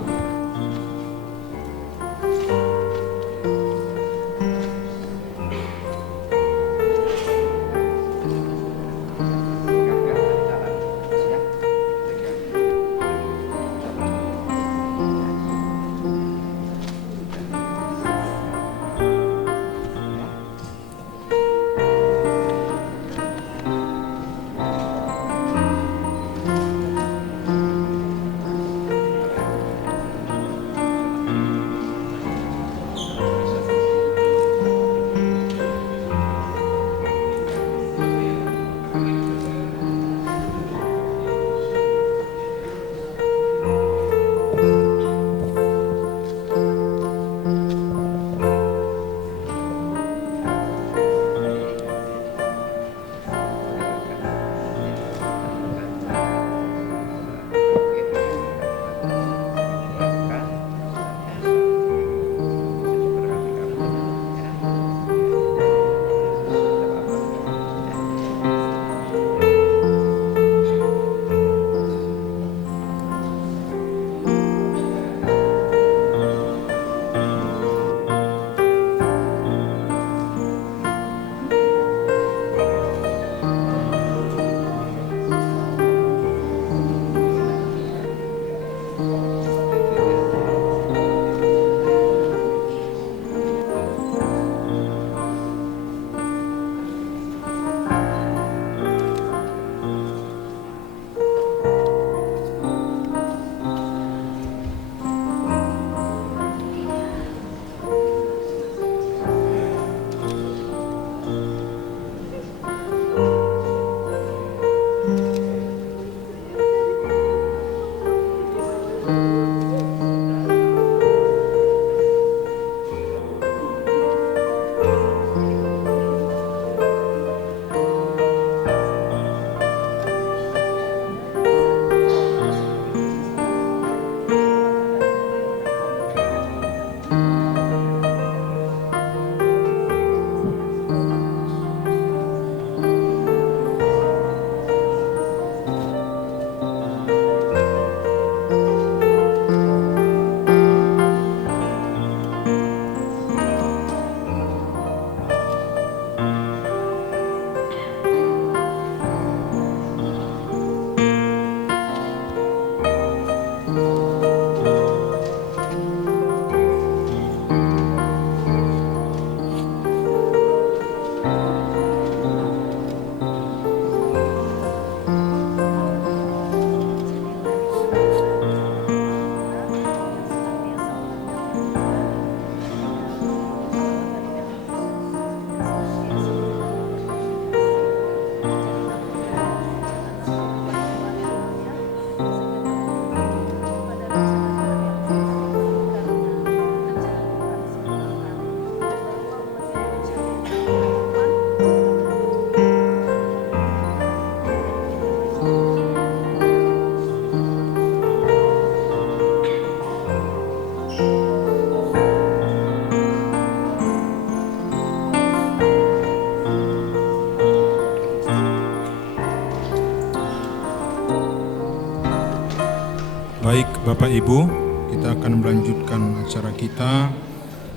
Baik Bapak Ibu, kita akan melanjutkan acara kita.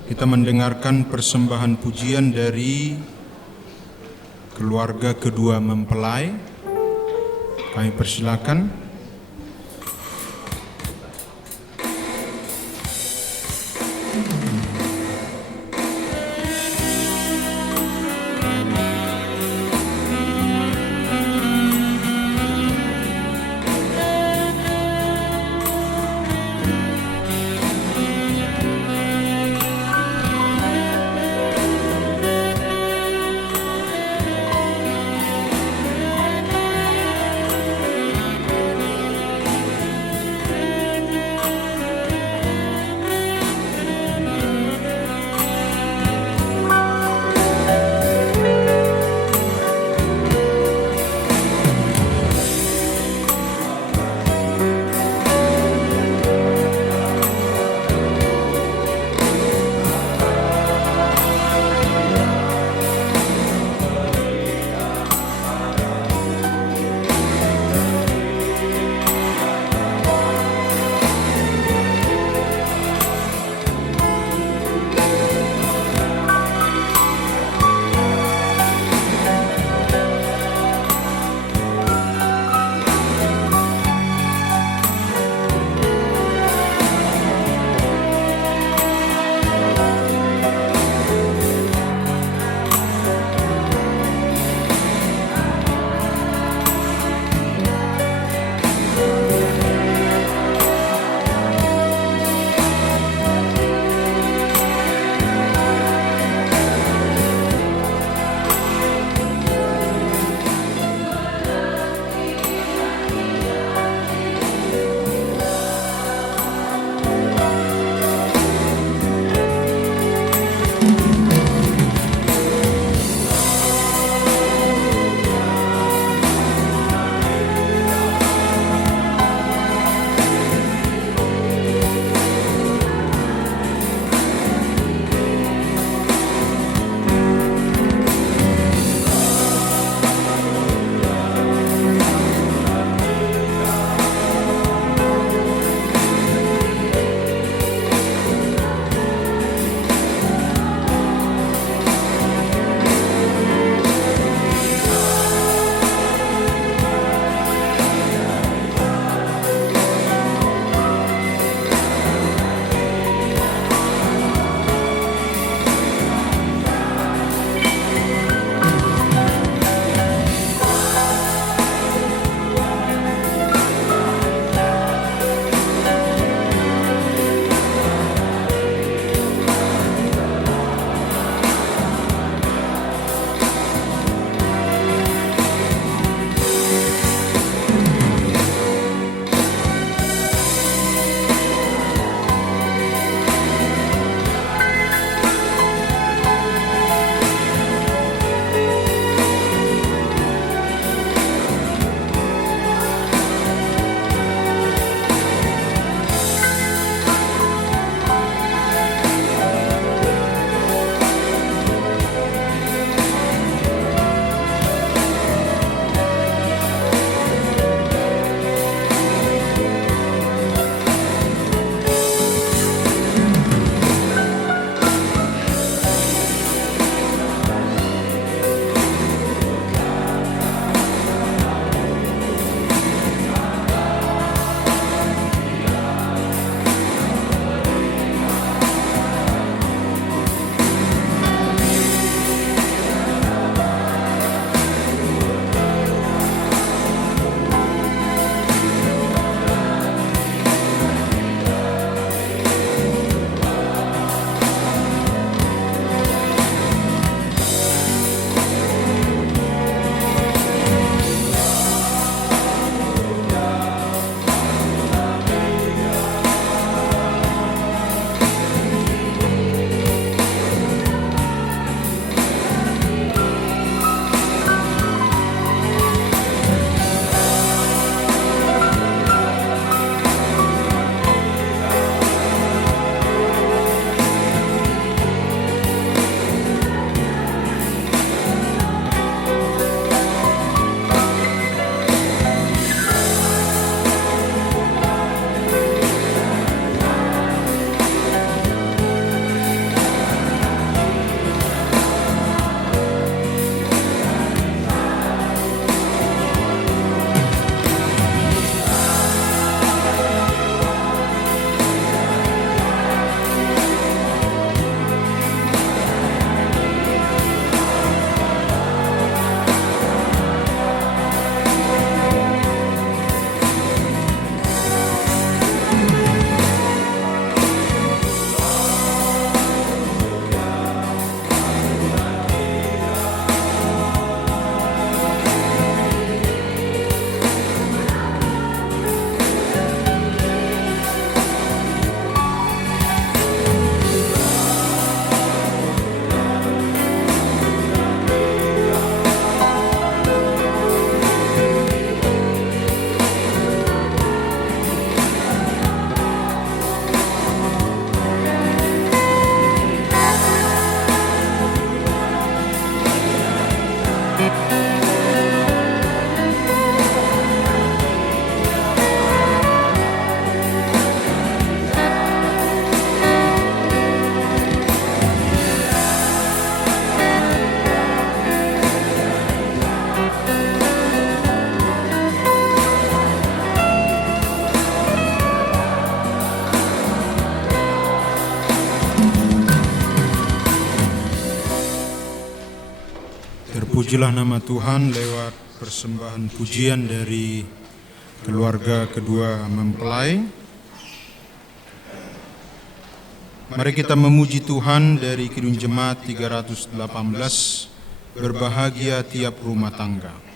Kita mendengarkan persembahan pujian dari keluarga kedua mempelai. Kami persilakan. Terpujilah nama Tuhan lewat persembahan pujian dari keluarga kedua mempelai. Mari kita memuji Tuhan dari Kidung Jemaat 318, berbahagia tiap rumah tangga.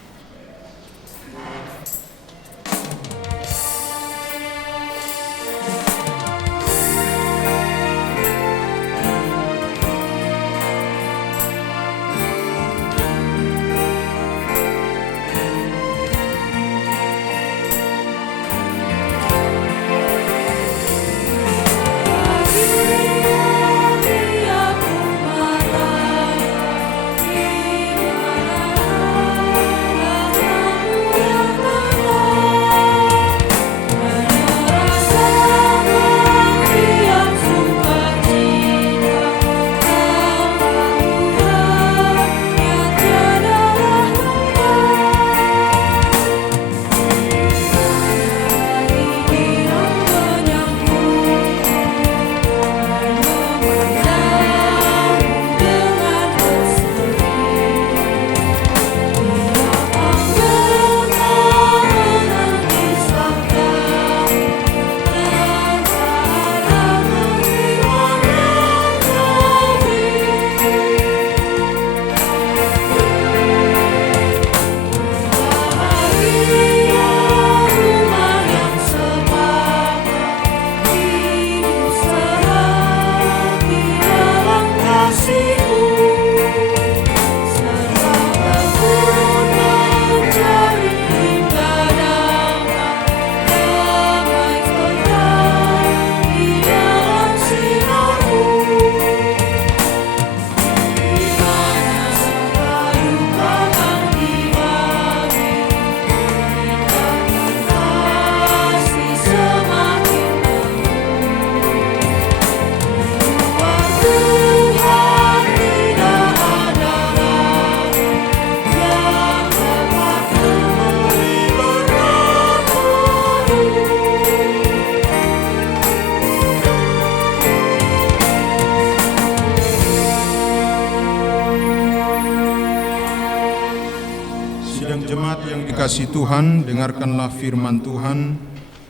Kasih Tuhan, dengarkanlah firman Tuhan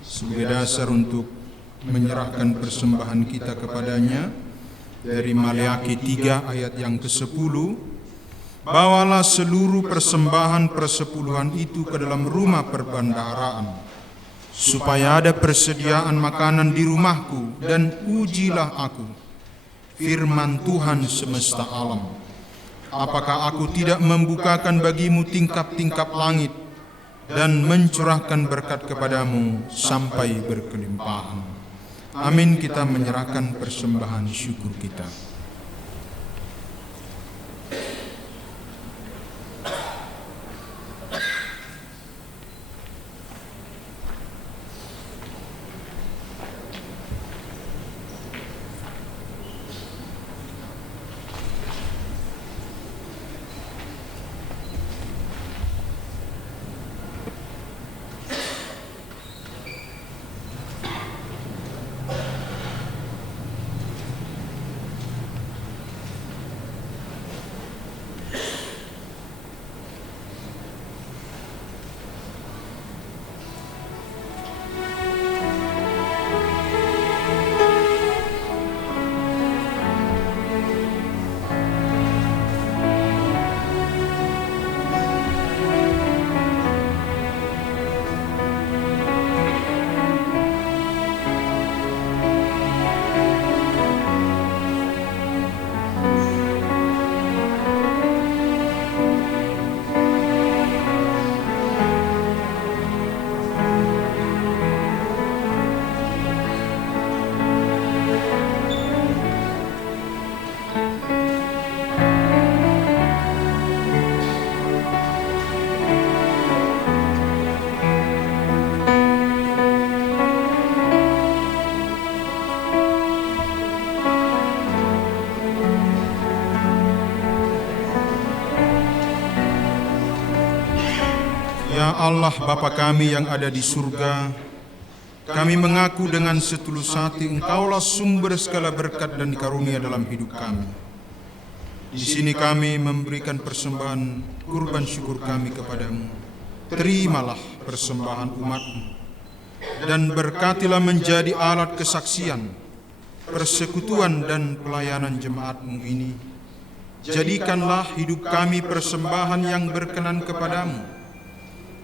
sebagai dasar untuk menyerahkan persembahan kita kepadanya dari Maleakhi 3 ayat yang ke-10. Bawalah seluruh persembahan persepuluhan itu ke dalam rumah perbendaharaan, supaya ada persediaan makanan di rumahku, dan ujilah aku, firman Tuhan semesta alam. Apakah aku tidak membukakan bagimu tingkap-tingkap langit dan mencurahkan berkat kepadamu sampai berkelimpahan. Amin. Kita menyerahkan persembahan syukur kita. Ya Allah Bapa kami yang ada di surga, kami mengaku dengan setulus hati Engkaulah sumber segala berkat dan karunia dalam hidup kami. Di sini kami memberikan persembahan kurban syukur kami kepadamu. Terimalah persembahan umat-Mu dan berkatilah menjadi alat kesaksian, persekutuan dan pelayanan jemaat-Mu ini. Jadikanlah hidup kami persembahan yang berkenan kepadamu,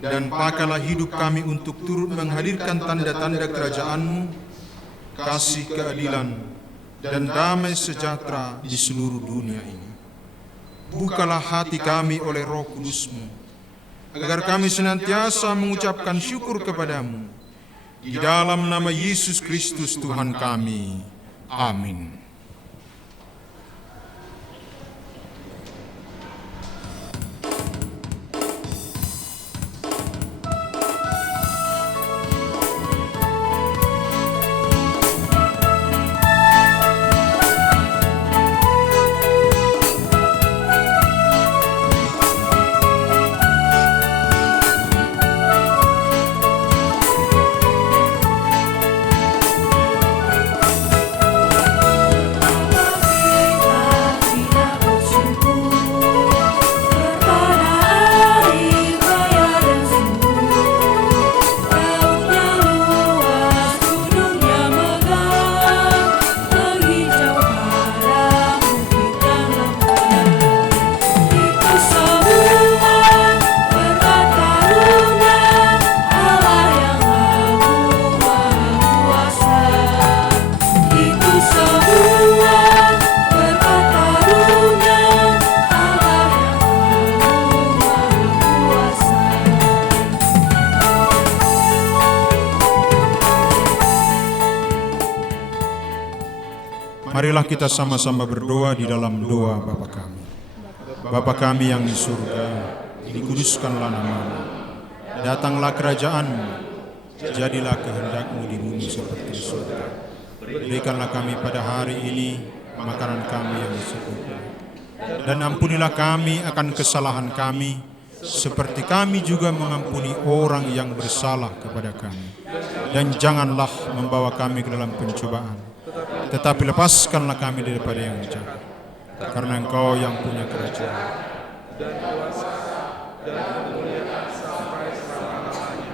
dan pakailah hidup kami untuk turut menghadirkan tanda-tanda kerajaan-Mu, kasih keadilan, dan damai sejahtera di seluruh dunia ini. Bukalah hati kami oleh Roh Kudus-Mu, agar kami senantiasa mengucapkan syukur kepadamu. Di dalam nama Yesus Kristus Tuhan kami. Amin. Marilah kita sama-sama berdoa di dalam doa Bapa kami. Bapa kami yang di surga, dikuduskanlah nama-Mu. Datanglah kerajaan-Mu, jadilah kehendak-Mu di bumi seperti di surga. Berikanlah kami pada hari ini makanan kami yang secukupnya. Dan ampunilah kami akan kesalahan kami, seperti kami juga mengampuni orang yang bersalah kepada kami. Dan janganlah membawa kami ke dalam pencobaan, tetapi lepaskanlah kami daripada yang jahat, karena Engkau yang punya kerajaan dan kuasa dan kemuliaan sampai selama-lamanya.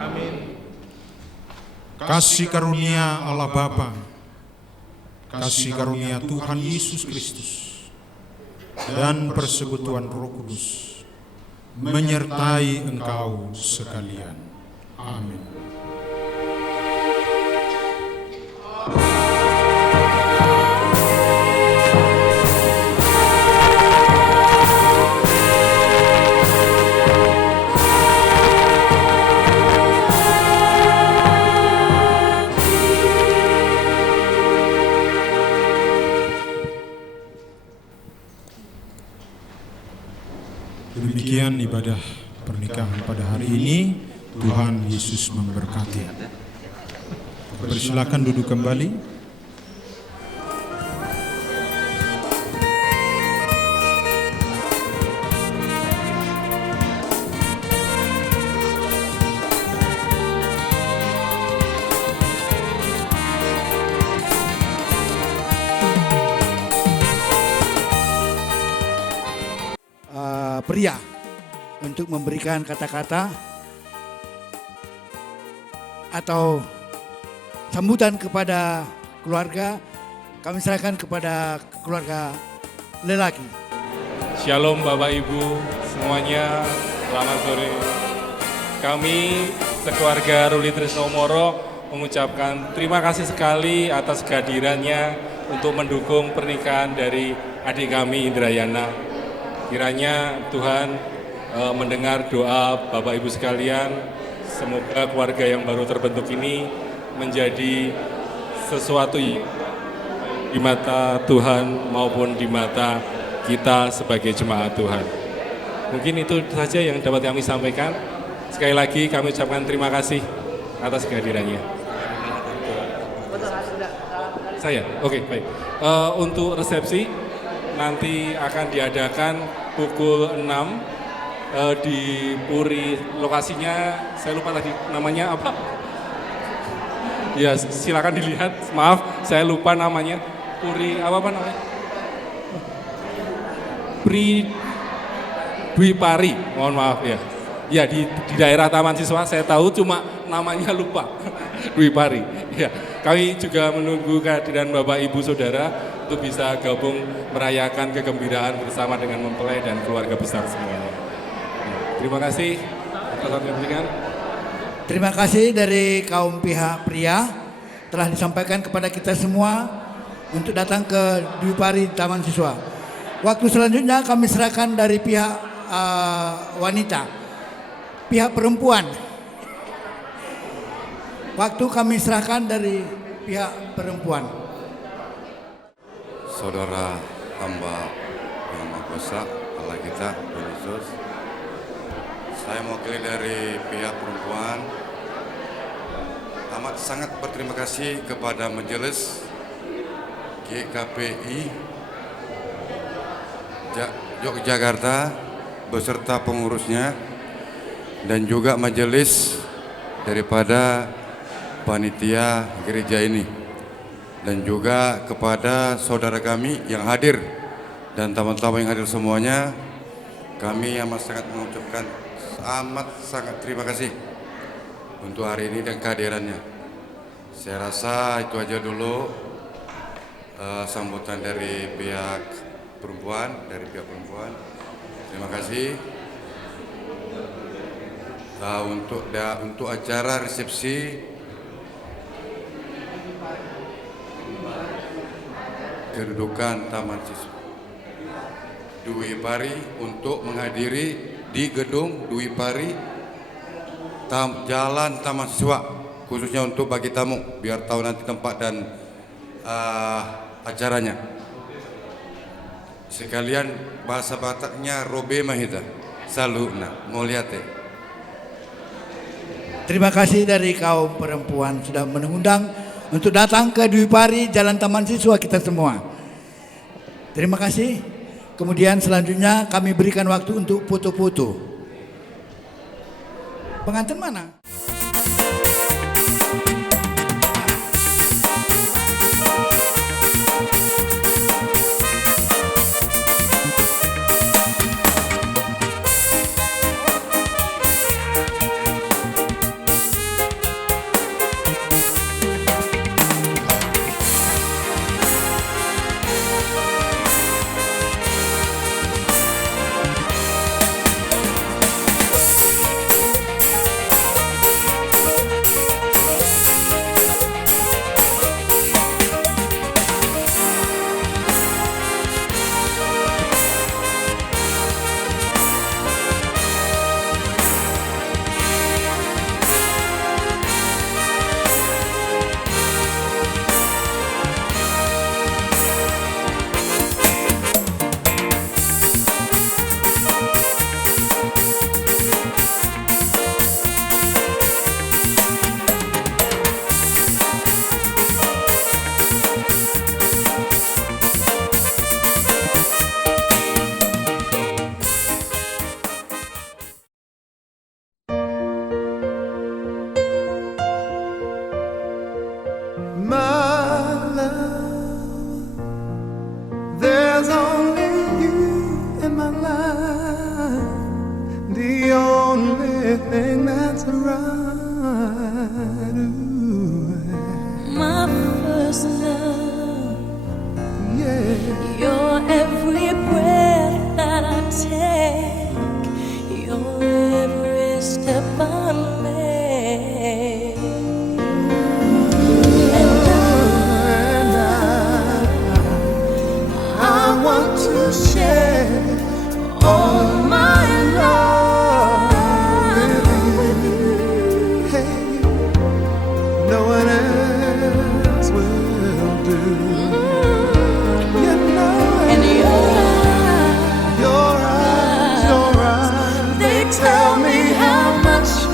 Amin. Kasih karunia Allah Bapa, kasih karunia Tuhan Yesus Kristus, dan persekutuan Roh Kudus menyertai engkau sekalian. Amin. Demikian ibadah pernikahan pada hari ini. Tuhan Yesus memberkati. Persilakan duduk kembali. Pria untuk memberikan kata-kata atau sambutan kepada keluarga. Kami serahkan kepada keluarga lelaki. Shalom Bapak Ibu semuanya, selamat sore. Kami sekeluarga Ruli Trisno Moro mengucapkan terima kasih sekali atas kehadirannya untuk mendukung pernikahan dari adik kami Indrayana. Kiranya Tuhan mendengar doa Bapak Ibu sekalian, semoga keluarga yang baru terbentuk ini menjadi sesuatu di mata Tuhan maupun di mata kita sebagai jemaat Tuhan. Mungkin itu saja yang dapat kami sampaikan. Sekali lagi kami ucapkan terima kasih atas kehadirannya. Saya? Oke, baik. Untuk resepsi nanti akan diadakan pukul 6 di Puri. Lokasinya saya lupa tadi namanya apa. Ya silakan dilihat. Maaf saya lupa namanya. Puri apa namanya? Sapri Dwi Pari, mohon maaf ya. Ya di daerah Taman Siswa saya tahu, cuma namanya lupa. Dwi Pari. Ya, kami juga menunggu kehadiran Bapak Ibu Saudara untuk bisa gabung merayakan kegembiraan bersama dengan mempelai dan keluarga besar semuanya. Ya, terima kasih atas waktu yang diberikan. Terima kasih dari kaum pihak pria telah disampaikan kepada kita semua untuk datang ke Dwi Pari Taman Siswa. Waktu selanjutnya kami serahkan dari pihak wanita, pihak perempuan. Waktu kami serahkan dari pihak perempuan. Saudara hamba yang Maha Kuasa Allah kita, Tuhan Yesus. Saya mewakili dari pihak perempuan. Amat sangat berterima kasih kepada Majelis GKPI Yogyakarta beserta pengurusnya dan juga majelis daripada panitia gereja ini, dan juga kepada saudara kami yang hadir dan tamu-tamu yang hadir semuanya. Kami amat sangat mengucapkan amat sangat terima kasih untuk hari ini dan kehadirannya. Saya rasa itu aja dulu sambutan dari pihak perempuan, Terima kasih. Untuk acara resepsi kedudukan Taman Siswa Dwi Pari untuk menghadiri di gedung Dwi Pari Jalan Taman Siswa, khususnya untuk bagi tamu biar tahu nanti tempat dan acaranya. Sekalian bahasa Bataknya Robe Mahita Saluna Moliate. Terima kasih dari kaum perempuan sudah mengundang untuk datang ke Dwi Pari Jalan Taman Siswa kita semua. Terima kasih. Kemudian selanjutnya kami berikan waktu untuk foto-foto. Pengantin mana? There's only you in my life, the only thing that's right. Ooh. My first love, Yeah. your every breath that I take, your every step I make. And I want to share all my love with you. Hey, no one else will do. You know, And your eyes, they tell me how much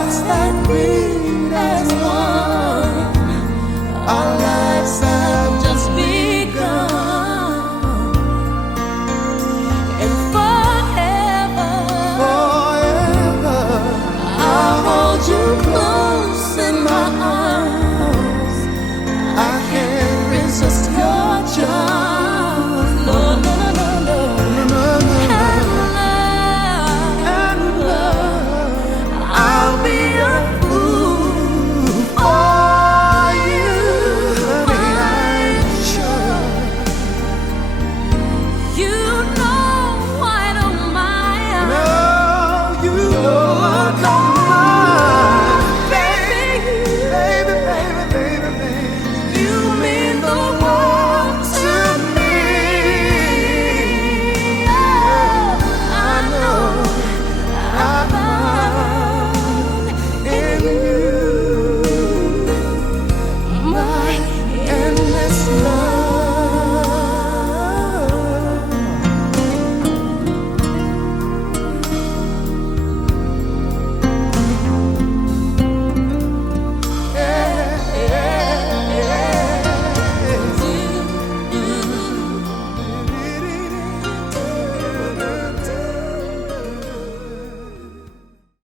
hearts that beat as